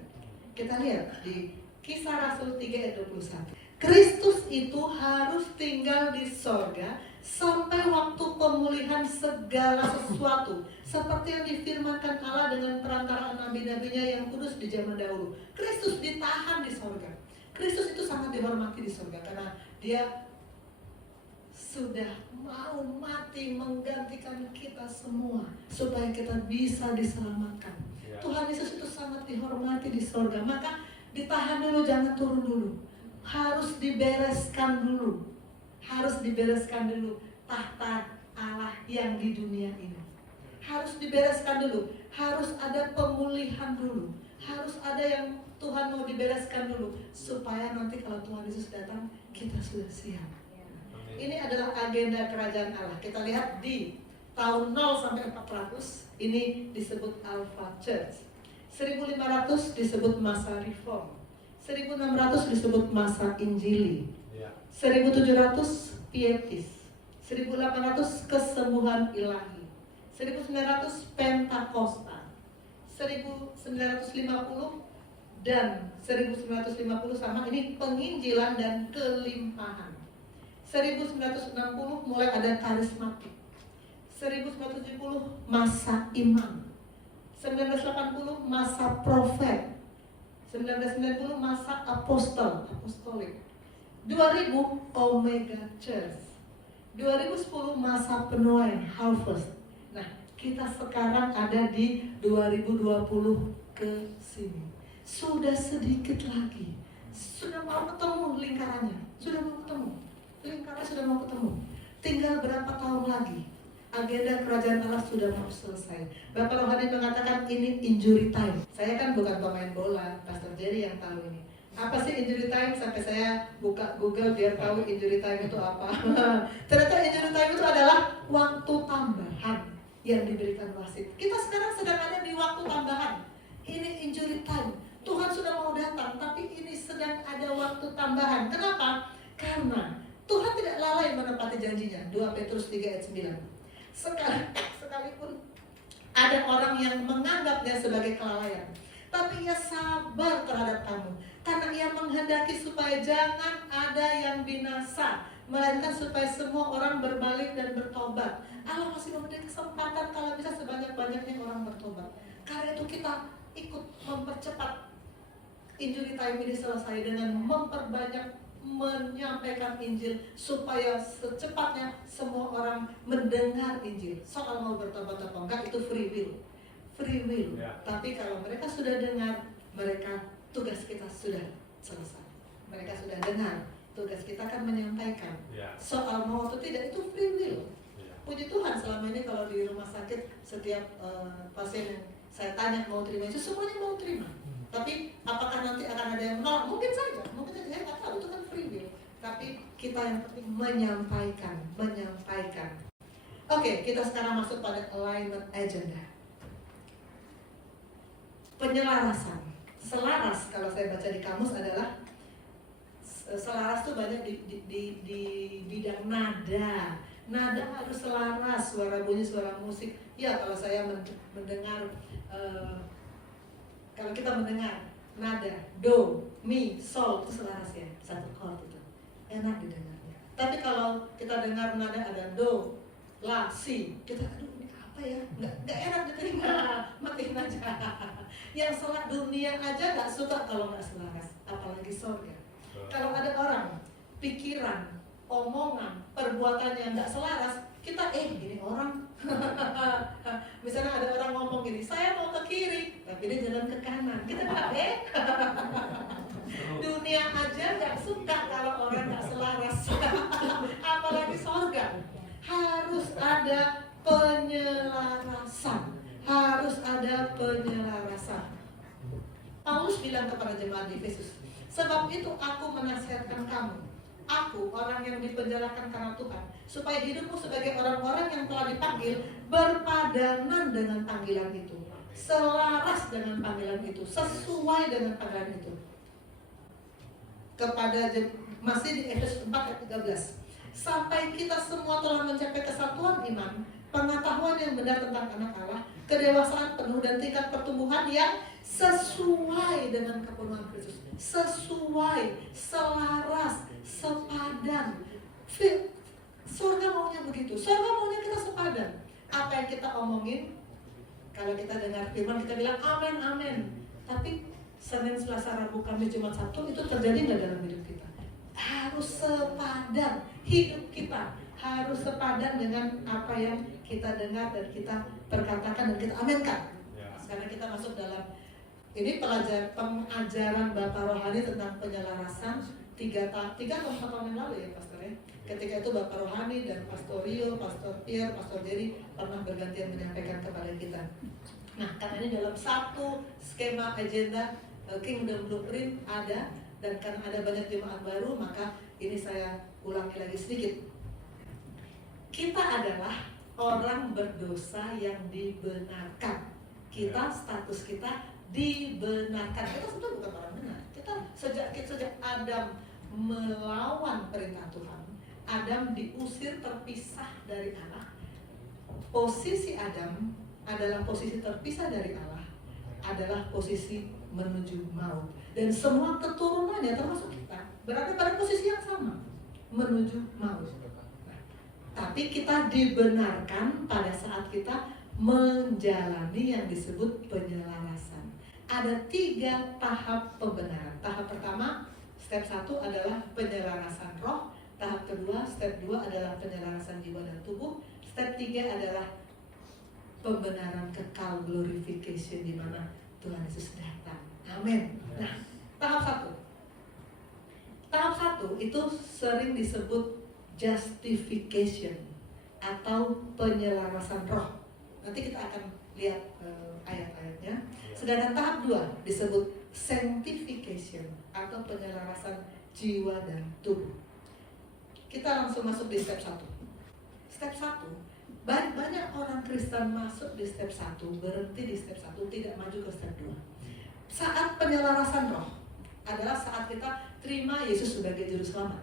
Kita lihat di Kisah Rasul 3 ayat 21. Kristus itu harus tinggal di sorga sampai waktu pemulihan segala sesuatu, seperti yang difirmankan Allah dengan perantaraan nabi-nabinya yang kudus di zaman dahulu. Kristus ditahan di sorga. Kristus itu sangat dihormati di sorga karena dia sudah mau mati menggantikan kita semua supaya kita bisa diselamatkan. Tuhan Yesus itu sangat dihormati di sorga. Maka ditahan dulu, jangan turun dulu. Harus dibereskan dulu. Tahta Allah yang di dunia ini. Harus dibereskan dulu. Harus ada pemulihan dulu. Harus ada yang Tuhan mau dibereskan dulu supaya nanti kalau Tuhan Yesus datang kita sudah siap. Ini adalah agenda kerajaan Allah. Kita lihat di tahun 0 sampai 400 ini disebut Alpha Church. 1500 disebut masa reform. 1600 disebut masa Injili. 1700 pietis. 1800 kesembuhan ilahi. 1900 Pentakosta. 1950 dan 1950 sama ini penginjilan dan kelimpahan. 1960 mulai ada karismatik. 1970 masa imam. 1980 masa profet. 1990 masa apostolik. 2000 Omega Church. 2010 masa penuai harvest. Nah, kita sekarang ada di 2020 ke sini. Sudah sedikit lagi. Sudah mau ketemu lingkarannya. Sudah mau ketemu. Lingkarannya sudah mau ketemu. Tinggal berapa tahun lagi? Agenda kerajaan Allah sudah mau selesai. Bapak Rohani mengatakan ini injury time. Saya kan bukan pemain bola, Pastor Jerry yang tahu ini. Apa sih injury time? Sampai saya buka Google biar tahu injury time itu apa. Ternyata injury time itu adalah waktu tambahan yang diberikan wasit. Kita sekarang sedang ada di waktu tambahan. Ini injury time. Tuhan sudah mau datang, tapi ini sedang ada waktu tambahan. Kenapa? Karena Tuhan tidak lalai menepati janjinya. 2 Petrus 3 ayat 9. Sekalipun ada orang yang menganggapnya sebagai kelalaian, tapi ia sabar terhadap kamu, karena ia menghendaki supaya jangan ada yang binasa, melainkan supaya semua orang berbalik dan bertobat. Allah masih memberi kesempatan kalau bisa sebanyak-banyaknya orang bertobat. Karena itu kita ikut mempercepat injury time ini selesai dengan memperbanyak menyampaikan Injil supaya secepatnya semua orang mendengar Injil. Soal mau bertobat atau enggak itu free will. Tapi kalau mereka sudah dengar, tugas kita sudah selesai. Mereka sudah dengar, tugas kita kan menyampaikan. Soal mau atau tidak itu free will. Puji Tuhan, selama ini kalau di rumah sakit setiap pasien yang saya tanya mau terima Yesus, semuanya mau terima. Tapi apakah nanti akan ada yang menolak? Mungkin saja, saya nggak tahu, itu kan free will. Tapi kita yang penting menyampaikan. Oke, kita sekarang masuk pada alignment agenda. Penyelarasan. Selaras kalau saya baca di kamus adalah selaras itu banyak di bidang nada. Nada harus selaras, suara bunyi, suara musik. Ya, kalau saya mendengar kalau kita mendengar nada do, mi, sol itu selaras ya, satu chord itu enak didengarnya. Tapi kalau kita dengar nada ada do, la, si, kita aduh ini apa ya, nggak enak diterima, matiin aja. Yang salah dunia aja nggak suka kalau nggak selaras, apalagi sorga. Kalau ada orang pikiran, omongan, perbuatannya nggak selaras, kita gini orang. Misalnya ada orang ngomong gini, saya mau ke kiri, tapi dia jalan ke kanan. Kita dunia aja nggak suka kalau orang nggak selaras, apalagi sorga. Harus ada penyelarasan. Paulus bilang kepada jemaat di Efesus, sebab itu aku menasihatkan kamu, aku orang yang dipenjarakan karena Tuhan, supaya hidupmu sebagai orang-orang yang telah dipanggil berpadanan dengan panggilan itu, selaras dengan panggilan itu, sesuai dengan panggilan itu. Masih di Efesus 4 ayat 13, sampai kita semua telah mencapai kesatuan iman, pengetahuan yang benar tentang anak Allah, kedewasaan penuh dan tingkat pertumbuhan yang sesuai dengan kepenuhan Kristus. Sesuai, selaras, sepadan. Surga maunya begitu. Surga maunya kita sepadan. Apa yang kita omongin, kalau kita dengar firman kita bilang amin, amin. Tapi Senin, Selasa, Rabu, Kamis, Jumat, Sabtu itu terjadi nggak dalam hidup kita? Harus sepadan. Hidup kita harus sepadan dengan apa yang kita dengar dan kita perkatakan dan kita aminkan. Sekarang kita masuk dalam ini pengajaran Bapak Rohani tentang penyelarasan 3 atau 4 tahun yang lalu ya Pastor ya. Ketika itu Bapak Rohani dan Pastor Rio, Pastor Pierre, Pastor Jerry pernah bergantian menyampaikan kepada kita. Nah, karena ini dalam satu skema agenda Kingdom Blueprint ada, dan karena ada banyak jemaat baru, maka ini saya ulangi lagi sedikit. Kita adalah orang berdosa yang dibenarkan. Kita, status kita dibenarkan. Kita sebetulnya bukan orang benar. Kita sejak Adam melawan perintah Tuhan, Adam diusir terpisah dari Allah. Posisi Adam adalah posisi terpisah dari Allah, adalah posisi menuju maut. Dan semua keturunannya termasuk kita berada pada posisi yang sama, menuju maut. Tapi kita dibenarkan pada saat kita menjalani yang disebut penyelarasan. ada 3 tahap pembenaran. Tahap pertama, step 1 adalah penyelarasan roh. Tahap kedua, step 2 adalah penyelarasan jiwa dan tubuh. Step 3 adalah pembenaran kekal, glorification, di mana Tuhan Yesus datang. Amin. Nah, tahap 1. Tahap 1 itu sering disebut justification atau penyelarasan roh. Nanti kita akan lihat ayat-ayatnya. Sedangkan tahap 2 disebut sanctification atau penyelarasan jiwa dan tubuh. Kita langsung masuk di step 1. Step 1, banyak orang Kristen masuk di step 1, berhenti di step 1, tidak maju ke step 2. Saat penyelarasan roh adalah saat kita terima Yesus sebagai juru selamat.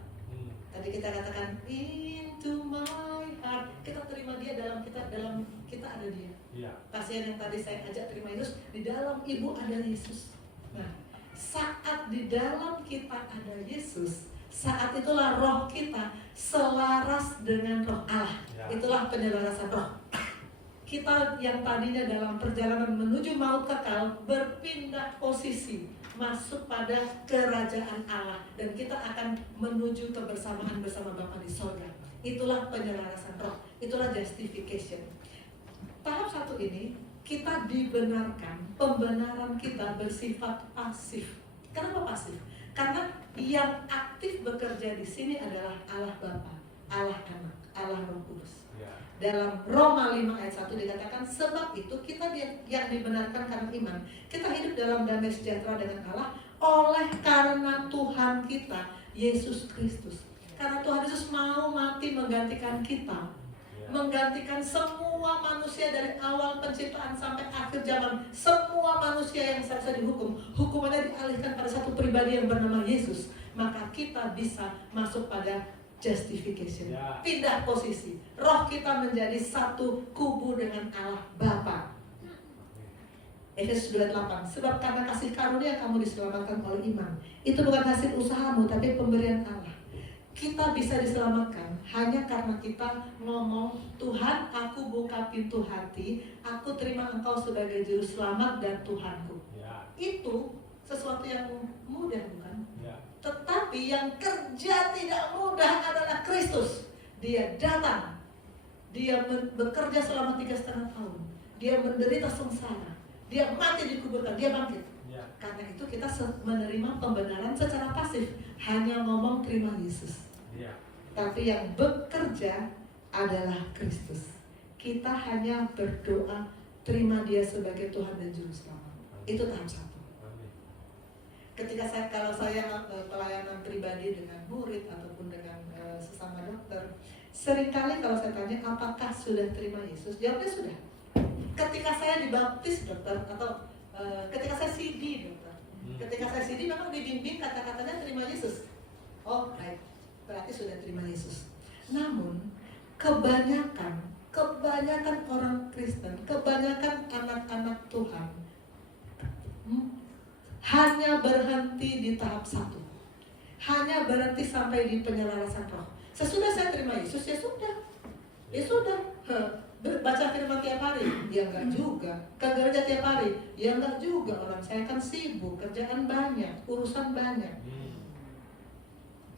Tadi kita katakan into my heart, kita terima dia, dalam kita ada dia. Pasien yang tadi saya ajak terima Yesus, di dalam ibu ada Yesus. Nah, saat di dalam kita ada Yesus, saat itulah roh kita selaras dengan roh Allah. Itulah penyelarasan roh. Kita yang tadinya dalam perjalanan menuju maut kekal berpindah posisi masuk pada kerajaan Allah, dan kita akan menuju kebersamaan bersama Bapa di sorga. Itulah penyelarasan roh, itulah justification. Tahap 1 ini kita dibenarkan, pembenaran kita bersifat pasif. Kenapa pasif? Karena yang aktif bekerja di sini adalah Allah Bapa, Allah Anak, Allah Roh Kudus. Dalam Roma 5 ayat 1 dikatakan, sebab itu kita yang dibenarkan karena iman, kita hidup dalam damai sejahtera dengan Allah oleh karena Tuhan kita Yesus Kristus. Karena Tuhan Yesus mau mati menggantikan kita, menggantikan semua manusia dari awal penciptaan sampai akhir zaman. Semua manusia yang seharusnya dihukum, hukumannya dialihkan pada satu pribadi yang bernama Yesus. Maka kita bisa masuk pada justification, pindah posisi. Roh kita menjadi satu kubu dengan Allah Bapa. Efesus 2:8. Sebab karena kasih karunia kamu diselamatkan oleh iman. Itu bukan hasil usahamu, tapi pemberian Allah. Kita bisa diselamatkan hanya karena kita ngomong, Tuhan, aku buka pintu hati, aku terima Engkau sebagai juru selamat dan Tuhanku. Itu sesuatu yang mudah, bukan? Tetapi yang kerja tidak mudah adalah Kristus. Dia datang, dia bekerja selama 3,5 tahun, dia menderita sengsara, dia mati dikuburkan, dia bangkit. Karena itu kita menerima pembenaran secara pasif, hanya ngomong terima Yesus. Tapi yang bekerja adalah Kristus. Kita hanya berdoa, terima dia sebagai Tuhan dan Juru Selamat. Itu tahap 1. Kalau saya pelayanan pribadi dengan murid ataupun dengan sesama dokter, seringkali kalau saya tanya apakah sudah terima Yesus, jawabnya sudah. Ketika saya dibaptis dokter, atau ketika saya CD dokter, ketika saya CD memang dibimbing kata-katanya terima Yesus. Oh baik, berarti sudah terima Yesus. Namun kebanyakan orang Kristen, kebanyakan anak-anak Tuhan hanya berhenti di tahap 1, hanya berhenti sampai di penyelarasan roh. Sesudah saya terima Yesus, ya sudah. Baca firman tiap hari, ya enggak juga. Ke gereja tiap hari, ya enggak juga. Orang saya kan sibuk, kerjaan banyak, urusan banyak.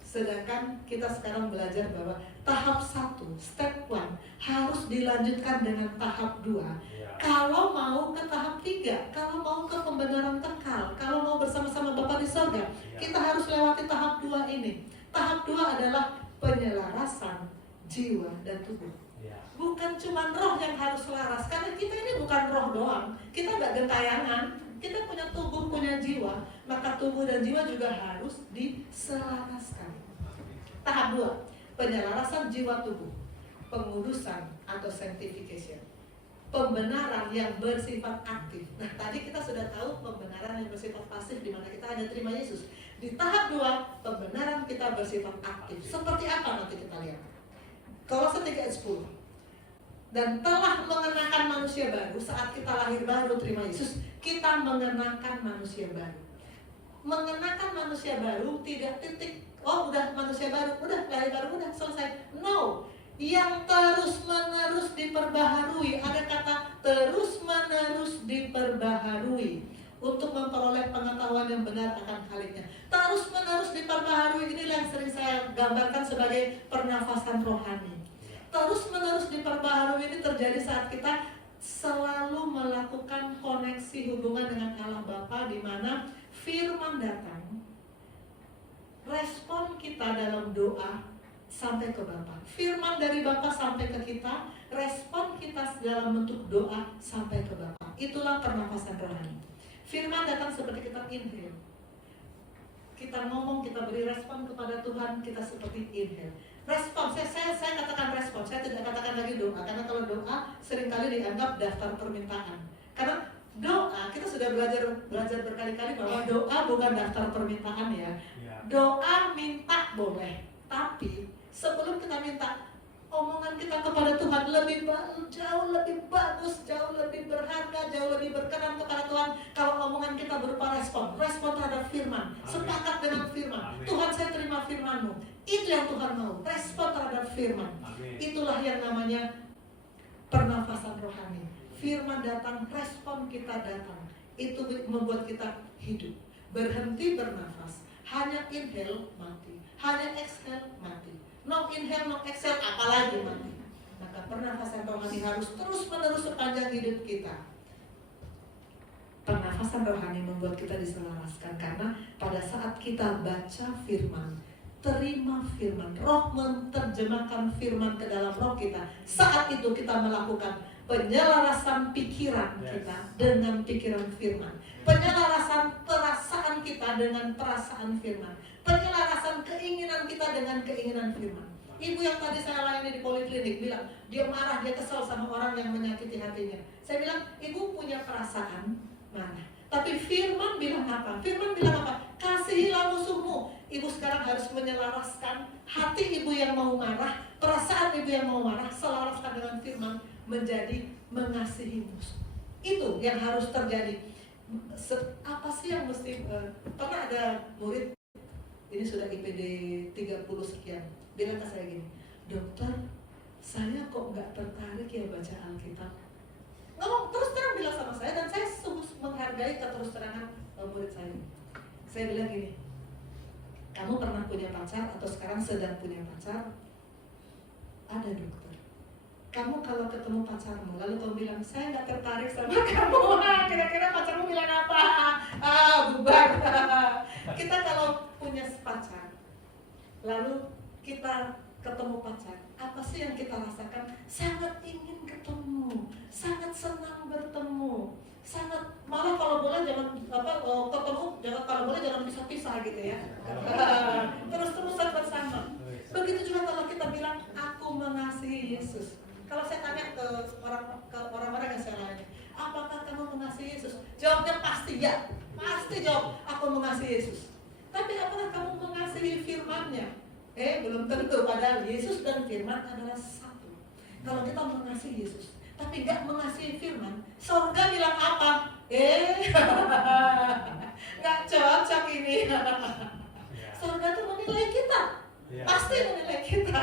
Sedangkan kita sekarang belajar bahwa tahap 1, step 1 harus dilanjutkan dengan tahap 2. Kalau mau ke tahap 3, kalau mau ke pembenaran kekal, kalau mau bersama-sama Bapa di sorga, kita harus lewati tahap 2 ini. Tahap 2 adalah penyelarasan jiwa dan tubuh. Bukan cuma roh yang harus selaras, karena kita ini bukan roh doang. Kita gak gentayangan, kita punya tubuh, punya jiwa. Maka tubuh dan jiwa juga harus diselaraskan. Tahap 2, penyelarasan jiwa tubuh, pengudusan atau sanctification. Pembenaran yang bersifat aktif. Nah, tadi kita sudah tahu pembenaran yang bersifat pasif, di mana kita hanya terima Yesus. Di tahap 2, pembenaran kita bersifat aktif. Seperti apa nanti kita lihat? Kolose 3 ayat 10. Dan telah mengenakan manusia baru. Saat kita lahir baru terima Yesus, kita mengenakan manusia baru. Mengenakan manusia baru tidak titik. Oh, udah manusia baru, udah lahir baru, udah selesai. No. Yang terus-menerus diperbaharui. Ada kata terus-menerus diperbaharui. Untuk benar akan Khalidnya. Terus menerus diperbaharui, inilah yang sering saya gambarkan sebagai pernafasan rohani. Terus menerus diperbaharui ini terjadi saat kita selalu melakukan koneksi hubungan dengan Allah Bapa, di mana firman datang, respon kita dalam doa sampai ke Bapa. Firman dari Bapa sampai ke kita, respon kita dalam bentuk doa sampai ke Bapa. Itulah pernafasan rohani. Firman datang seperti kita inhale. Kita ngomong, kita beri respon kepada Tuhan, kita seperti inhale. Respon, saya katakan respon, saya tidak katakan lagi doa. Karena kalau doa seringkali dianggap daftar permintaan. Karena doa, kita sudah belajar berkali-kali bahwa doa bukan daftar permintaan ya. Doa minta boleh, tapi sebelum kita minta, omongan kita kepada Tuhan jauh lebih bagus, jauh lebih berharga, jauh lebih berkenan kepada Tuhan kalau omongan kita berupa respon terhadap firman. Amin. Sepakat dengan firman. Amin. Tuhan, saya terima firman-Mu. Itu yang Tuhan mau, respon terhadap firman. Amin. Itulah yang namanya pernafasan rohani. Firman datang, respon kita datang. Itu membuat kita hidup. Berhenti bernafas. Hanya inhale, mati. Hanya exhale, mati. No inhale, no exhale, apalagi mati. Maka pernafasan rohani harus terus-menerus sepanjang hidup kita. Pernafasan rohani membuat kita diselaraskan, karena pada saat kita baca firman, terima firman, roh menerjemahkan firman ke dalam roh kita. Saat itu kita melakukan penyelarasan pikiran kita dengan pikiran firman, penyelarasan perasaan kita dengan perasaan firman, penyelarasan keinginan kita dengan keinginan firman. Ibu yang tadi saya layani di poliklinik bilang, dia marah, dia kesal sama orang yang menyakiti hatinya. Saya bilang, ibu punya perasaan marah, tapi firman bilang apa? Firman bilang apa? Kasihilah musuhmu. Ibu sekarang harus menyelaraskan hati ibu yang mau marah, perasaan ibu yang mau marah, selaraskan dengan firman, menjadi mengasihi musuh. Itu yang harus terjadi. Apa sih yang mesti pernah ada murid, ini sudah IPD 30 sekian, bilang ke saya gini, dokter, saya kok nggak tertarik ya baca Alkitab. Ngomong terus terang bilang sama saya, dan saya sungguh menghargai keterus terangan murid saya. Saya bilang gini, kamu pernah punya pacar atau sekarang sedang punya pacar? Ada, dokter. Kamu kalau ketemu pacarmu, lalu kamu bilang, saya nggak tertarik sama kamu, kira-kira pacarmu bilang apa? Bubar. Kita kalau punya pacar, lalu kita ketemu pacar, apa sih yang kita rasakan? Sangat ingin ketemu, sangat senang bertemu, sangat, malah kalau boleh jangan ketemu, kalau boleh jangan pisah-pisah gitu ya. Terus-terusan bersama. Begitu juga kalau kita bilang, aku mengasihi Yesus. Kalau saya tanya ke orang-orang yang saya layani, apakah kamu mengasihi Yesus? Jawabnya pasti ya, pasti jawab, aku mengasihi Yesus. Tapi apakah kamu mengasihi firman-Nya? Belum tentu, padahal Yesus dan firman adalah satu. Kalau kita mengasihi Yesus, tapi nggak mengasihi firman, surga bilang apa? Nggak cocok ini. Surga itu menilai kita. Pasti menilai kita.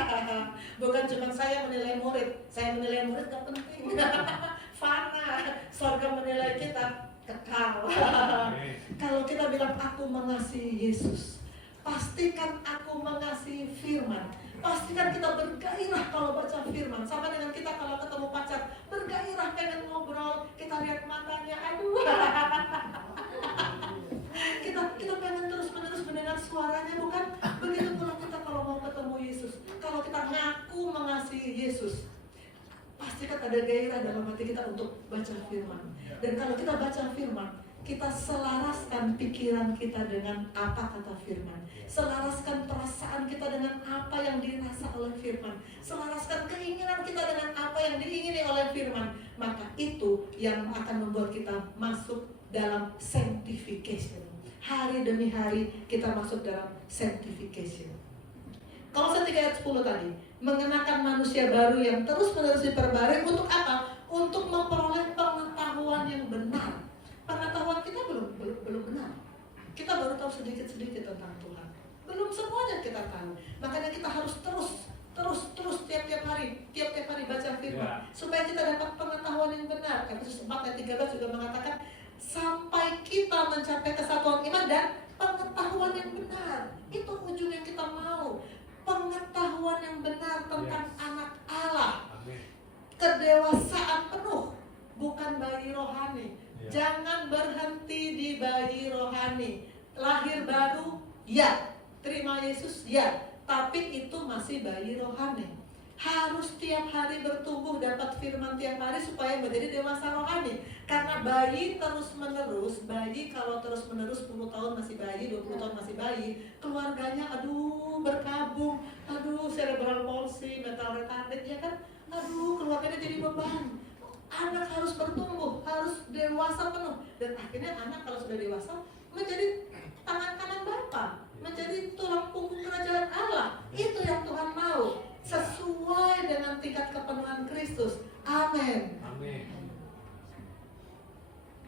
Bukan cuma saya menilai murid. Saya menilai murid gak penting. Fana. Surga menilai kita kekal. Kalau kita bilang aku mengasihi Yesus, pastikan aku mengasihi firman. Pastikan kita bergairah kalau baca firman. Sama dengan kita kalau ketemu pacar, bergairah pengen ngobrol, kita lihat matanya, aduh. Kita pengen terus-menerus mendengar suaranya, bukan? Begitu pula kita kalau mau ketemu Yesus. Kalau kita ngaku mengasihi Yesus, pastikan ada gairah dalam hati kita untuk baca firman. Dan kalau kita baca firman, kita selaraskan pikiran kita dengan apa kata firman, selaraskan perasaan kita dengan apa yang dirasa oleh firman, selaraskan keinginan kita dengan apa yang diingini oleh firman. Maka itu yang akan membuat kita masuk dalam sanctification. Hari demi hari kita masuk dalam sanctification. Kolose 3 ayat 10 tadi, mengenakan manusia baru yang terus-menerus diperbarui untuk apa? Untuk memperoleh pengetahuan yang benar. Pengetahuan kita belum benar. Kita baru tahu sedikit-sedikit tentang Tuhan. Belum semuanya kita tahu. Makanya kita harus terus tiap-tiap hari baca firman, supaya kita dapat pengetahuan yang benar. Efesus 4 ayat 13 juga mengatakan, sampai kita mencapai kesatuan iman dan kedewasaan penuh, bukan bayi rohani. Ya. Jangan berhenti di bayi rohani. Lahir baru, ya. Terima Yesus, ya. Tapi itu masih bayi rohani. Harus tiap hari bertumbuh, dapat firman tiap hari supaya menjadi dewasa rohani. Karena bayi terus menerus, bayi kalau terus menerus 10 tahun masih bayi, 20 tahun masih bayi, keluarganya aduh berkabung, aduh cerebral palsy, mental retarded, ya kan? Aduh keluarganya jadi beban. Anak harus bertumbuh, harus dewasa penuh. Dan akhirnya anak kalau sudah dewasa menjadi tangan kanan Bapa, menjadi tulang punggung kerajaan Allah. Itu yang Tuhan mau, sesuai dengan tingkat kepenuhan Kristus. Amin. Amin.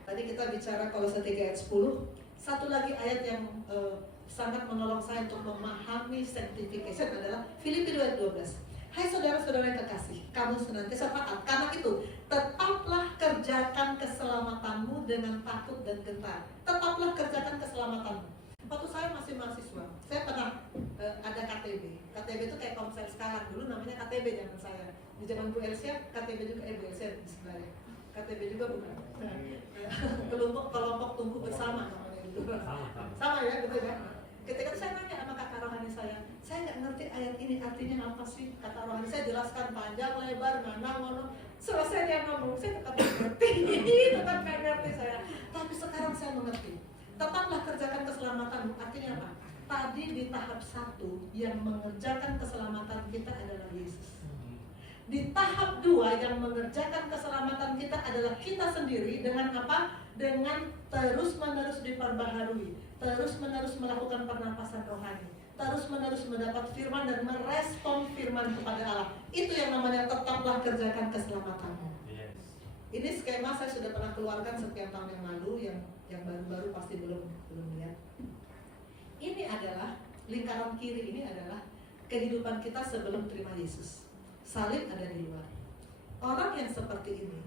Tadi kita bicara Kolose 3 ayat 10. Satu lagi ayat yang sangat menolong saya untuk memahami sanctification adalah Filipi 2 ayat 12. Hai saudara-saudara yang kekasih, kamu senantiasa taat. Karena itu, tetaplah kerjakan keselamatanmu dengan takut dan gentar. Tetaplah kerjakan keselamatanmu. Waktu saya masih mahasiswa, saya pernah ada KTB. KTB itu kayak komsel sekarang, dulu namanya KTB zaman saya. Di zaman Bu Elsia, KTB juga, Bu Elsia di sebelahnya. KTB juga bukan. Kelompok tumbuh bersama namanya dulu. Sama ya, betul ya. Ketika saya nanya sama kakak rohani saya nggak ngerti ayat ini artinya apa sih. Kata rohani saya jelaskan panjang lebar, mana ngono. Selesai dia ngomong, saya tetap ngerti, tetap nggak ngerti saya. Tapi sekarang saya mengerti. Tetaplah kerjakan keselamatan. Artinya apa? Tadi di tahap 1 yang mengerjakan keselamatan kita adalah Yesus. Di tahap 2 yang mengerjakan keselamatan kita adalah kita sendiri. Dengan apa? Dengan terus-menerus diperbaharui, terus-menerus melakukan pernapasan rohani, terus-menerus mendapat firman dan merespon firman kepada Allah. Itu yang namanya tetaplah kerjakan keselamatanmu. Yes. Ini skema saya sudah pernah keluarkan sekian tahun yang lalu, yang baru-baru pasti belum lihat. Ini adalah lingkaran kiri, ini adalah kehidupan kita sebelum terima Yesus. Salib ada di luar. Orang yang seperti ini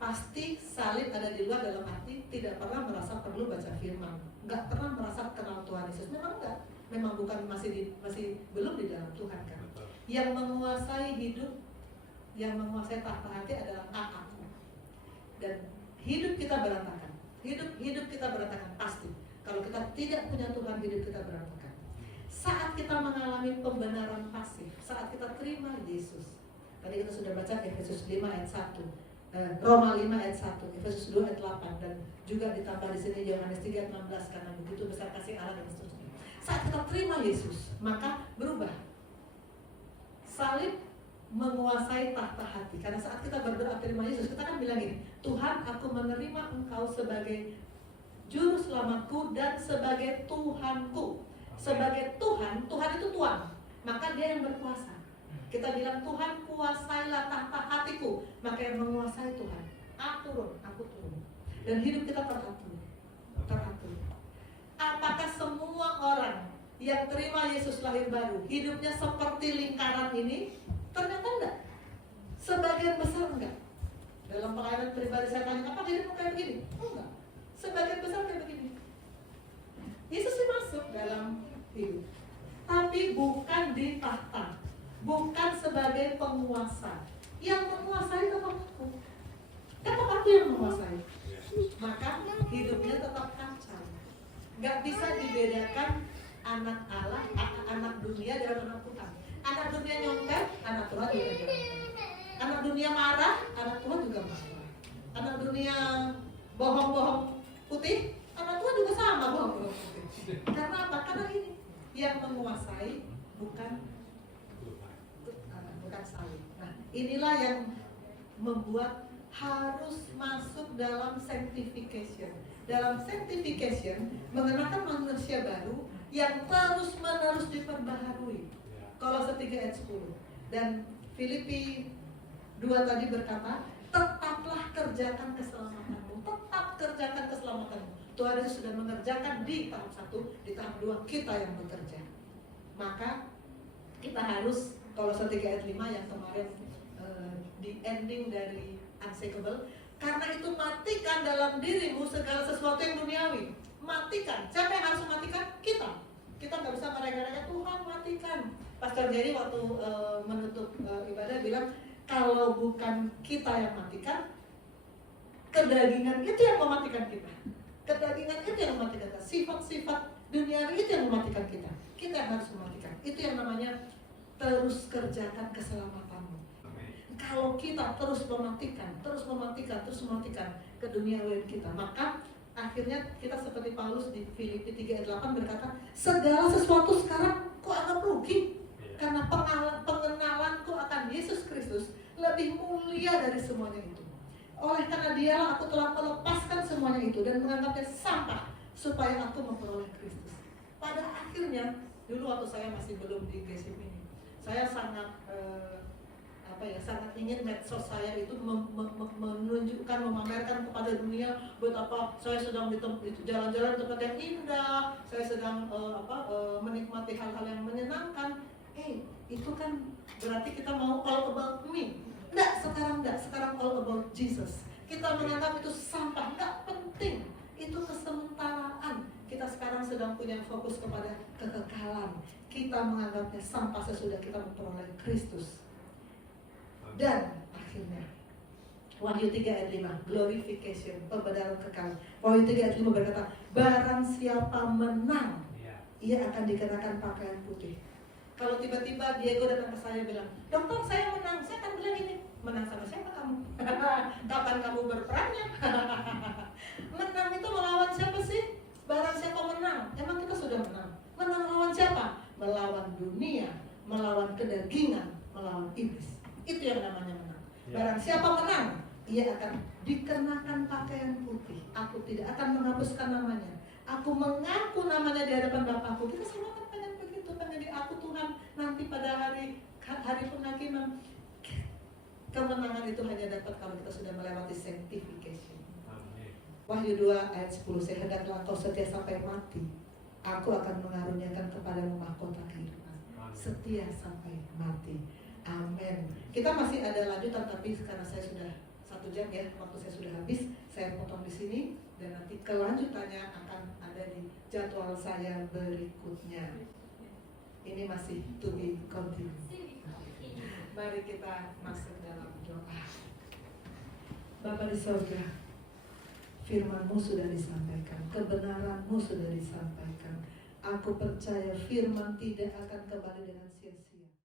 pasti salib ada di luar dalam arti tidak pernah merasa perlu baca firman, nggak pernah merasa kenal Tuhan Yesus. Memang enggak, memang bukan masih belum di dalam Tuhan kan. Betul. Yang menguasai hidup, yang menguasai tahta hati adalah aku. Dan hidup kita berantakan. Hidup kita berantakan pasti. Kalau kita tidak punya Tuhan, hidup kita berantakan. Saat kita mengalami pembenaran pasif, saat kita terima Yesus. Tadi kita sudah baca Efesus 5 ayat 1. Roma 5 ayat 1, Efesus 2 ayat 8, dan juga ditambah di sini Yohanes 3 ayat 16, karena begitu besar kasih Allah dan seterusnya. Saat kita terima Yesus, maka berubah. Salib menguasai tahta hati. Karena saat kita berdoa terima Yesus, kita kan bilang gini, Tuhan, aku menerima Engkau sebagai juru selamatku dan sebagai Tuhanku. Sebagai Tuhan, Tuhan itu Tuhan, maka Dia yang berkuasa. Kita bilang, Tuhan kuasailah tahta hatiku, maka yang menguasai Tuhan. Aku turun. Dan hidup kita teratur. Apakah semua orang yang terima Yesus lahir baru, hidupnya seperti lingkaran ini? Ternyata enggak. Sebagian besar enggak. Dalam pelayanan pribadi saya tanya, apa hidupmu kayak begini? Enggak. Sebagian besar kayak begini. Yesus sih masuk dalam hidup, tapi bukan di tahta. Bukan sebagai penguasa. Yang menguasai tetap aku. Tetap aku yang menguasai. Maka hidupnya tetap kacau. Gak bisa dibedakan anak Allah, anak dunia dan anak Tuhan. Anak dunia nyontek, anak Tuhan juga nyontek. Anak dunia marah, anak Tuhan juga marah. Anak dunia bohong-bohong putih, anak Tuhan juga sama bohong-bohong putih. Karena apa? Karena ini yang menguasai bukan salib. Nah, inilah yang membuat harus masuk dalam sanctification. Dalam sanctification mengenakan manusia baru yang terus-menerus diperbaharui. Kolose 3 ayat 10. Dan Filipi 2 tadi berkata, tetaplah kerjakan keselamatanmu. Tetap kerjakan keselamatanmu. Tuhan Yesus sudah mengerjakan di tahap 1, di tahap 2 kita yang bekerja. Maka kita harus Kolose 3 ayat 5 yang kemarin di ending dari Unshakable. Karena itu matikan dalam dirimu segala sesuatu yang duniawi. Matikan. Siapa yang harus mematikan? Kita. Kita nggak bisa mereka-reka, Tuhan matikan. Pastor Jerry waktu menutup ibadah bilang, kalau bukan kita yang matikan, kedagingan itu yang mematikan kita. Kedagingan itu yang mematikan kita. Sifat-sifat duniawi itu yang mematikan kita. Kita yang harus mematikan. Itu yang namanya terus kerjakan keselamatanmu. Kalau kita terus mematikan keduniawian kita, maka akhirnya kita seperti Paulus di Filipi 3 ayat 8 berkata, segala sesuatu sekarang kok anggap rugi, karena pengenalanku akan Yesus Kristus lebih mulia dari semuanya itu. Oleh karena Dialah aku telah melepaskan semuanya itu dan menganggapnya sampah supaya aku memperoleh Kristus. Pada akhirnya, dulu waktu saya masih belum di GSIP ini, saya sangat sangat ingin medsos saya itu menunjukkan, memamerkan kepada dunia betapa saya sedang jalan-jalan di tempat yang indah, saya sedang menikmati hal-hal yang menyenangkan. Itu kan berarti kita mau all about me. Sekarang all about Jesus. Kita menganggap itu sampah, enggak penting. Itu kesementaraan. Kita sekarang sedang punya fokus kepada kekekalan. Kita menganggapnya sampah sesudah kita memperoleh Kristus. Dan akhirnya Wahyu 3 ayat 5, glorification, pembenaran kekal. Wahyu 3 ayat 5 berkata, barang siapa menang, ia akan dikenakan pakaian putih. Kalau tiba-tiba Diego datang ke saya bilang, dokter saya menang, saya akan bilang ini, menang sama siapa kamu? Kapan kamu berperannya? Menang itu melawan siapa sih? Barang siapa menang, emang kita sudah menang. Menang melawan siapa? Melawan dunia, melawan kedagingan, melawan iblis. Itu yang namanya menang. Barang siapa menang, ia akan dikenakan pakaian putih. Aku tidak akan menghapuskan namanya. Aku mengaku namanya di hadapan Bapakku. Kita semua kan pengen begitu, pengen diaku Tuhan nanti pada hari penghakiman. Kemenangan itu hanya dapat kalau kita sudah melewati sanctification. Wahyu 2 ayat 10, sehendaklah kau setia sampai mati, aku akan mengaruniakan kepadamu mahkota kehidupan. Setia sampai mati. Amin. Kita masih ada lanjutan, tapi karena saya sudah 1 jam ya, waktu saya sudah habis, saya potong di sini dan nanti kelanjutannya akan ada di jadwal saya berikutnya. Ini masih to be continued. Mari kita masuk dalam doa. Bapa di surga, firman-Mu sudah disampaikan, kebenaran-Mu sudah disampaikan. Aku percaya firman tidak akan kembali dengan sia-sia.